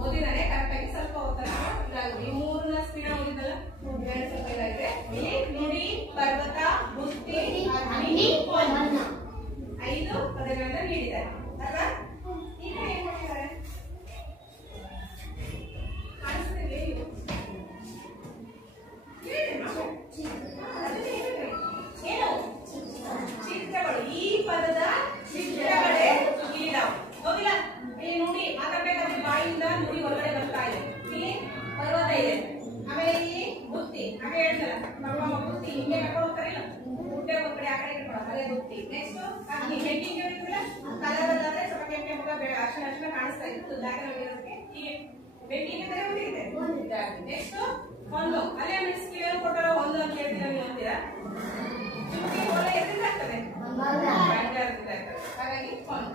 ಓದಿದಾನೆ ಕರೆಕ್ಟಾಗಿ. ಸ್ವಲ್ಪ ಓದ್ತಾನೆ. ಈ 3ನ ಸ್ಪೀಡ್ ಓದಿದಲ್ಲ, 2 ಸ್ವಲ್ಪ ಇದಾಗಿದೆ. ನುಡಿ, ಪರ್ವತ, ಬುತ್ತಿ, ಅಗ್ನಿ, 5 ಪದಗಳನ್ನ ನೀಡಿದ್ದಾರೆ ಅಲ್ವಾ? ಈಗ ಏನ್ ಮಾಡಿದ್ದಾರೆ? ಕಾಣಿಸ್ತಿದೆ ಏನು? ಚಿತ್ರಗಳು. ಈ ಪದದ ಚಿತ್ರಗಳೇ ಇಲ್ಲಿದಾವೆ. ಹೋಗಿಲ್ಲ? ಇಲ್ಲಿ ನುಡಿ ಮಾತಾಡ್ಬೇಕಾದ್ರೆ ಬಾಯಿಂದ ನುಡಿ ಹೊರಗಡೆ ಬರ್ತಾ ಇದೆ. ಇಲ್ಲಿ ಪರ್ವತ ಇದೆ, ಆಮೇಲೆ ಇಲ್ಲಿ ಬುತ್ತಿ. ಹಾಗೆ ಹೇಳ್ತಾರ ಬುತ್ತಿ ಹಿಂಗೆ ಕರ್ಕೊಂಡು ಹೋಗ್ತಾರಿಲ್ಲ, ಗುಡ್ಡೆ ಹೋಗ್ತಾರೆ ಆ ಕಡೆ ಇಟ್ಕೊಳ್ಳೋದು, ಅದೇ ಬುತ್ತಿ. ನೆಕ್ಸ್ಟ್ ಅಗ್ನಿ. ಬೆಂಕಿಂಗ್ ಹೇಳಿದ್ರಲ್ಲ, ಕಲರ್ ಅದಾದ್ರೆ ಸ್ವಲ್ಪ ಕೆಂಪೆ ಮುಖ ಅರ್ಶಿನ ಕಾಣಿಸ್ತಾ ಇತ್ತು ಜಾಗಕ್ಕೆ. ಹೀಗೆ ಬೆಂಕಿ ತರ ಹೋಗಿದೆ. ನೆಕ್ಸ್ಟ್ ಒಂದು. ಅಲ್ಲೇ ಮಿಕ್ಸ್ ಕ್ಲಿಯರ್ ಕೊಟ್ಟರೋ ಒಂದು ಅಂತ ಹೇಳ್ತೀರಾ ನೀವು ಅಂತೀರಾ? ಚುಕ್ಕಿ ಹೊಲ ಎದ್ರಿಂದ ಆಗ್ತದೆ, ಹಾಗಾಗಿ ಒಂದು.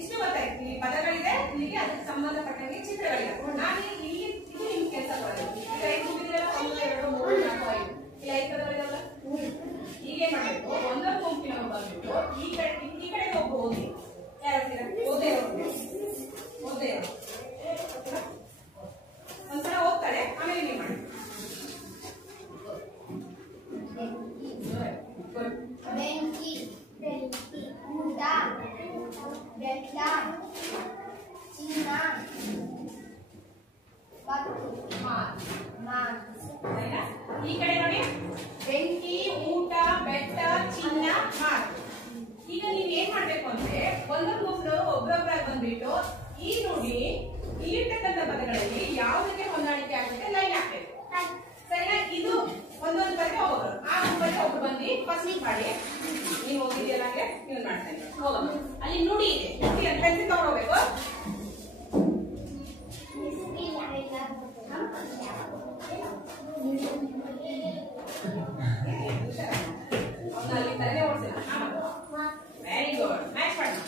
ಇಷ್ಟು ಗೊತ್ತಾಯ್ತು. ಇಲ್ಲಿ ಪದಗಳಿದೆ, ಇಲ್ಲಿಗೆ ಅದಕ್ಕೆ ಸಂಬಂಧಪಟ್ಟಂಗೆ ಚಿತ್ರಗಳಿದೆ. ನಾನು ಇಲ್ಲಿ ಇದು ನಿಮ್ ಕೆಲಸ ಕೊಡೋದು. ಈಗ 5 ಮುಗಿದಿರಲ್ಲ, 1 2 3 4 5 ಇಲ್ಲಿ 5 ಪದಗಳಿದಾವಲ್ಲ. ಈಗೇನ್ ಮಾಡ್ಬೇಕು? ಒಂದೊಂದು ಗುಂಪಿನ ಬಂದ್ಬಿಟ್ಟು ಈ ಕಡೆ ಒಬ್ಬ ಓದಿ. ಯಾರು ಓದೇ ಒಂದ್ಸಲ ಹೋಗ್ತಾಳೆ, ಆಮೇಲೆ ನೀವು ಮಾಡಿ. ಮಾಡಿ ನೀನು ಹೋಗಿದ್ಯಲ್ಲ ಹಾಗೆ ನೀವು ಮಾಡ್ತಾ ಇದ್ದೀನಿ ಹೋಗಮ್ಮ ಅಲ್ಲಿ ನುಡಿ ಇದೆ ನುಡಿ ಅಂತ ಪೆನ್ಸಿಲ್ ತಗೊಂಡೋಗ್ಬೇಕು ಅವನಲ್ಲಿ ತಲೆ ಓಡಿಸಿಲ್ಲ ವೆರಿ ಗುಡ್ ಮ್ಯಾಚ್ ಮಾಡೋಣ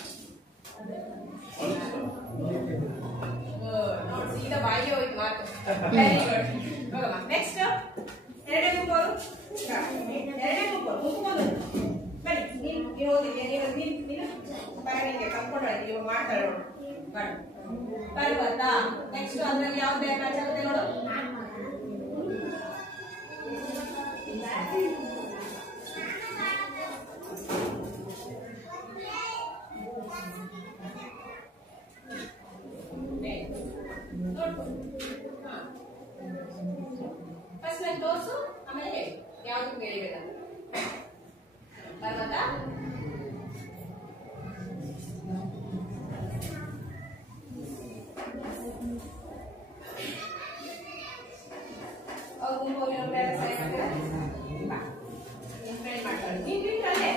ನೋಡಿ ಸೀದಾ ಬಾಯಿಗೆ ಹೋಯ್ತು ಮಾತು ವೆರಿ ಗುಡ್ ಹೋಗಮ್ಮ ನೆಕ್ಸ್ಟ್ ಎರಡನೇ ಗುಂಪು ಮುಗ್ಬೋದು ಬನ್ನಿ ನೀನು ಓದಿದ್ಯಾ ನೀನು ಬರಲಿಕ್ಕೆ ಕರ್ಕೊಂಡ್ರೆ ನೀವು ಮಾಡ್ತಾಳೆ ನೋಡು ಮಾಡು ಪರ್ವತ ನೆಕ್ಸ್ಟ್ ಅದ್ರಲ್ಲಿ ಯಾವ್ದು ಮ್ಯಾಚ್ ಆಗುತ್ತೆ ನೋಡು ಫಸ್ಟ್ ನಾನು ತೋರಿಸು ಆಮೇಲೆ ಹೇಳಿ ಯಾವ್ದು ಕೇಳಿಬೇಕಂತ ಪರ್ವತ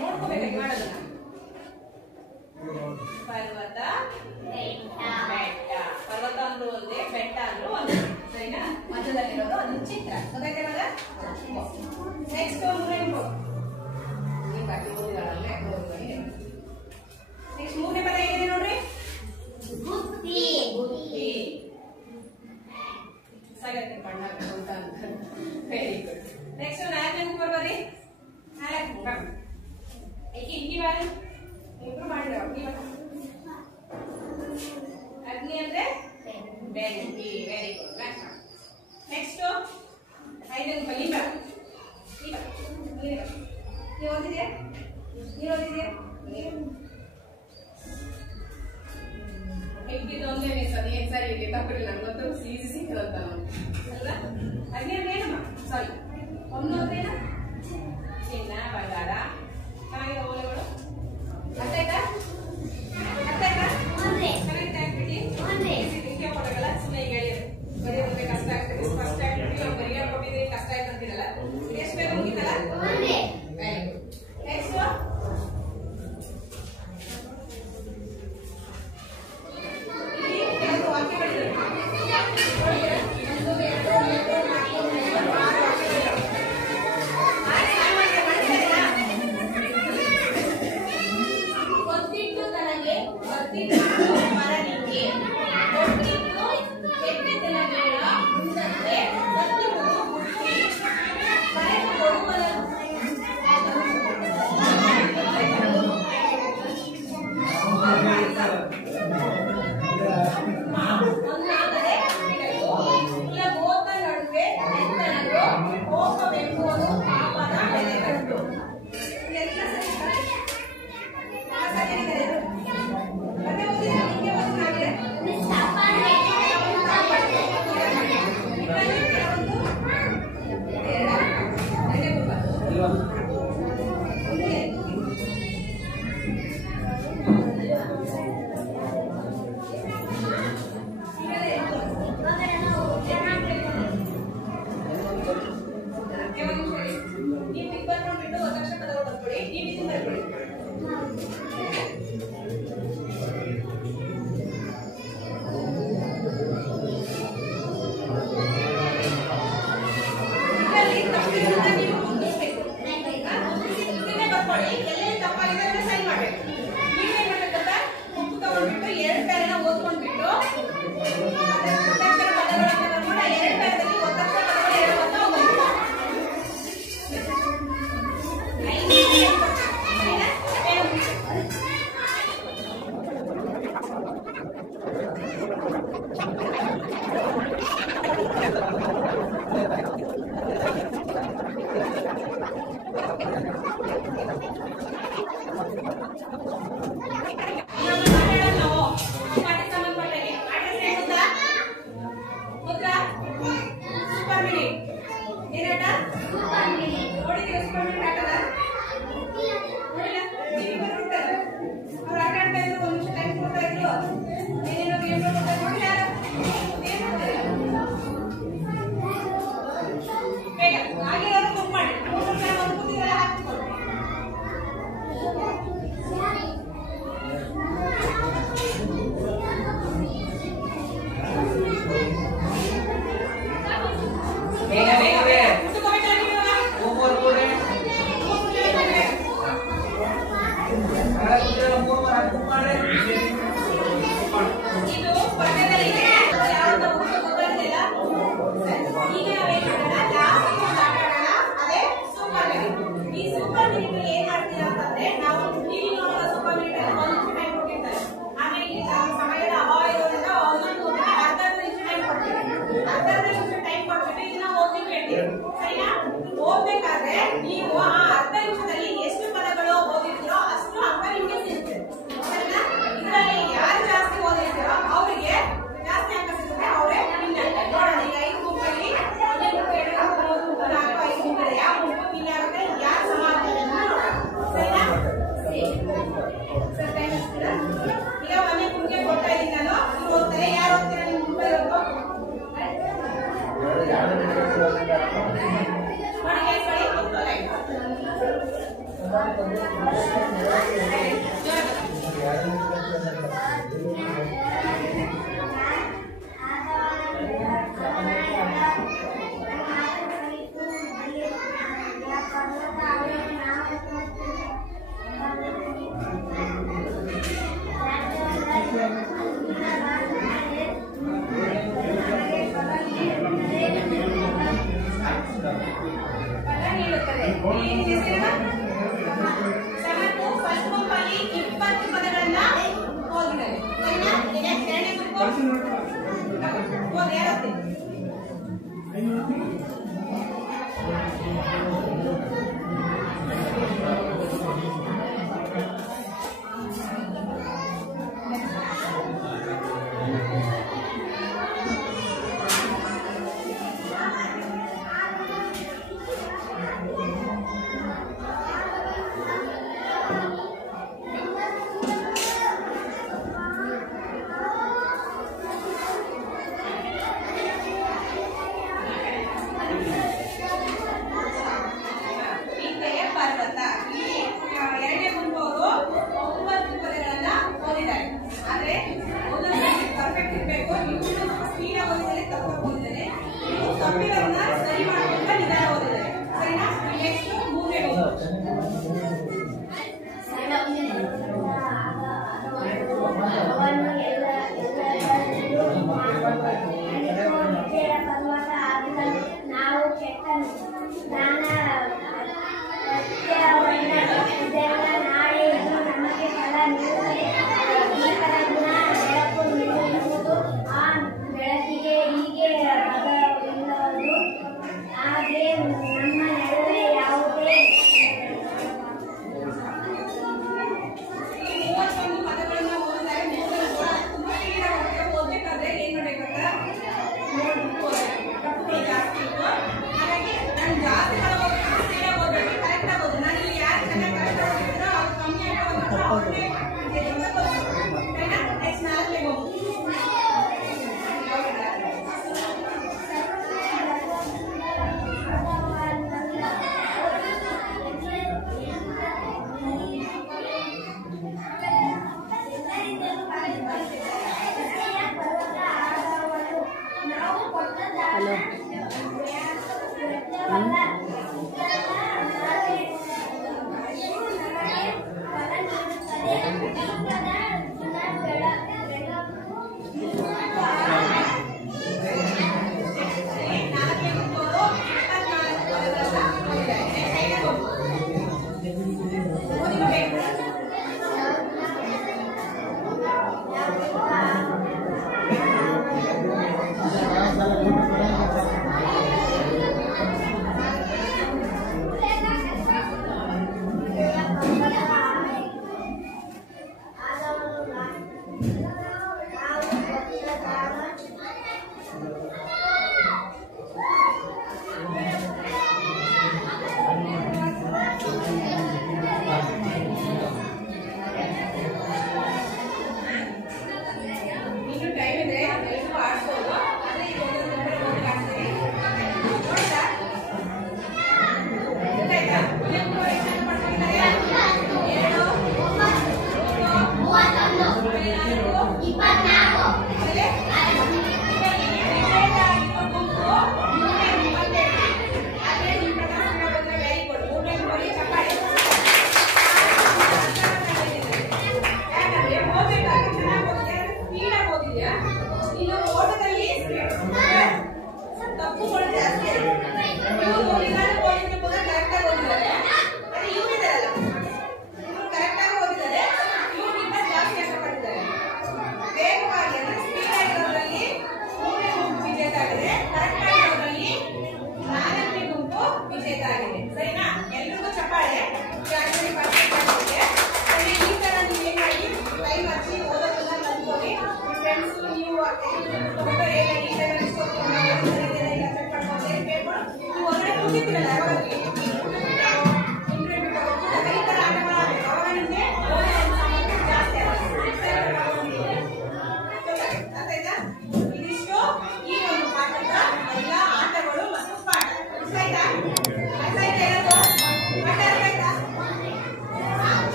ನೋಡ್ಕೋಬೇಕಾಗಿ ಮಾಡೋದನ್ನ ಪರ್ವತ ಬೆಟ್ಟ ಪರ್ವತ ಅಂದ್ರೂ ಒಂದೇ ಬೆಟ್ಟ ಅಂದ್ರೂ ಒಂದೇ ಸರಿನಾ ಮಧ್ಯದಲ್ಲಿರೋದು ಒಂದು ಚಿತ್ರ ಗೊತ್ತಾಯ್ತಲ್ಲ ನೆಕ್ಸ್ಟ್ ನೆಕ್ಸ್ಟ್ ಮೂರನೇ ಪದ ಹೇಗಿದೆ ನೋಡ್ರಿ ಬುದ್ಧಿ ಸಾಗತ್ತೆ ಬಣ್ಣ ಅಂತ ವೆರಿ ಗುಡ್ ನೆಕ್ಸ್ಟ್ ನಾಲ್ಕನೇ ಗುಂಪು ಬರ್ರಿ ನಾಲ್ಕು ಇಲ್ಲಿ ಬಾರಿ ಇಂಪ್ರೂವ್ ಮಾಡಿರೋ ಅಗ್ನಿ ಅಂದ್ರೆ ಬೆಂಕಿ ವೆರಿ ಗುಡ್ ನೆಕ್ಸ್ಟ್ ಐದನೇ ಗುಂಪು ನೀವು ಓದಿದ್ಯಾ ಹೆಗ್ಗಿದ್ದು ಒಂದೇ ಮಿಸ್ ಅದು ಏನ್ ಸರಿ ಇದೆ ತಪ್ಪಿಲ್ಲ ನನ್ಗೊತ್ತು ಸೀಸಿ ಸಿಕ್ಕದಂತ ಅಲ್ವಾ ಅಗ್ನಿ ಅಂದ್ರೆ ಏನಮ್ಮ ಸಾರಿ ಒಂದು ಅಂತೇನ ಚಿನ್ನ ಬಂಗಾರ ಚೆನ್ನಾಗಿದೆ ಓಲೆಗಳು ಅರ್ಥಾಯ್ತಾ ಕರೆಕ್ಟ್ ಆಗ್ಬಿಟ್ಟು ಮುಖ್ಯ ಪದಗಳ ಸುಮ್ಮನೆ ಈಗ ಹೇಳಿದ್ರು ಬರೆಯೋದಕ್ಕೆ ಕಷ್ಟ ಆಗ್ತದೆ ಫಸ್ಟ್ ಆಗ್ಬಿಟ್ಟು ನಾವು ಬರೆಯ ಕೊಟ್ಟಿದ್ರೆ ಕಷ್ಟ ಆಯ್ತು ಅಂತೀರಲ್ಲ ಎಷ್ಟು ಬೇಗ ಮುಗಿತಲ್ಲ ವೆರಿ ಗುಡ್ ನೆಕ್ಸ್ಟ್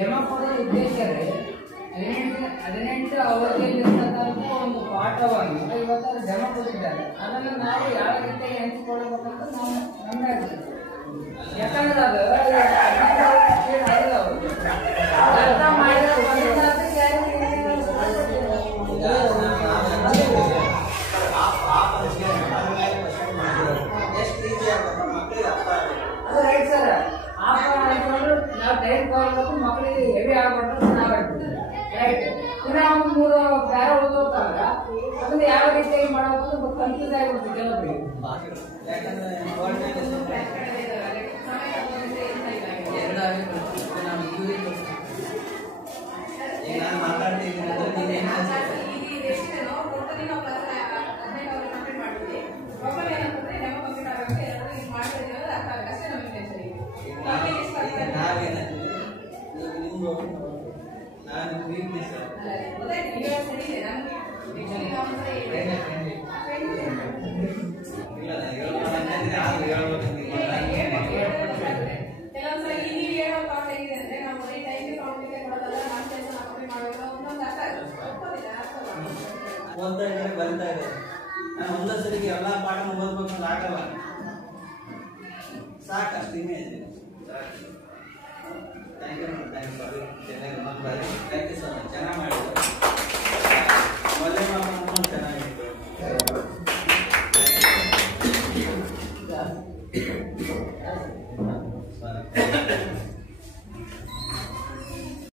ಜಮಾ ಕೊಡೋ ಉದ್ದೇಶ ರೀ 18 ಅವಧಿಯಲ್ಲಿರ್ತಕ್ಕಂಥ ಒಂದು ಪಾಠವನ್ನು ಇವತ್ತು ಜಮಾ ಕೊಟ್ಟಿದ್ದಾರೆ. ಅದನ್ನು ನಾವು ಯಾವ ರೀತಿಯಾಗಿ ಹಂಚಿಕೊಳ್ಳಬೇಕಂತ ನಾವು ನಮ್ಮೇ ಯಾಕಂದ್ರೆ ಅದು ಅರ್ಥ ಮಾಡಿದ್ರೆ ಅದು ರೈಟ್ ಸರ್. ನಾವು ಟೈಮ್ ಕೊಡಬೇಕು, ಮಕ್ಕಳಿಗೆ ಹೆವಿ ಆಗ್ಬಿಟ್ರೆ ನಾವು ಹೇಳ್ತೀವಿ ರೈಟ್. ಪುನಃ ಒಂದು 3 ಪ್ಯಾರ ಓದೋಕ್ಕಾಗ ಅದನ್ನ ಯಾವ ರೀತಿಯಾಗಿ ಮಾಡಬೇಕು ಕನ್ಫ್ಯೂಸ್ ಆಗಿಬಿಡ್ತೀವಿ ಕೆಲವೊಬ್ಬರಿಗೆ. ಓದ್ತಾ ಇದ್ದಾರೆ, ಬರಿತಾ ಇದ್ದಾರೆ. ನಾನು ಒಂದೇ ಸರಿಗೆ ಎಲ್ಲಾ ಪಾಠನ ಓದ್ಬೇಕು ಅಂತ ಆಗಲ್ಲ. ಸಾಕಷ್ಟು ಇಮೇಜ್. ಥ್ಯಾಂಕ್ ಯು ಸರ್, ಚೆನ್ನಾಗಿ ಮಾಡಿ.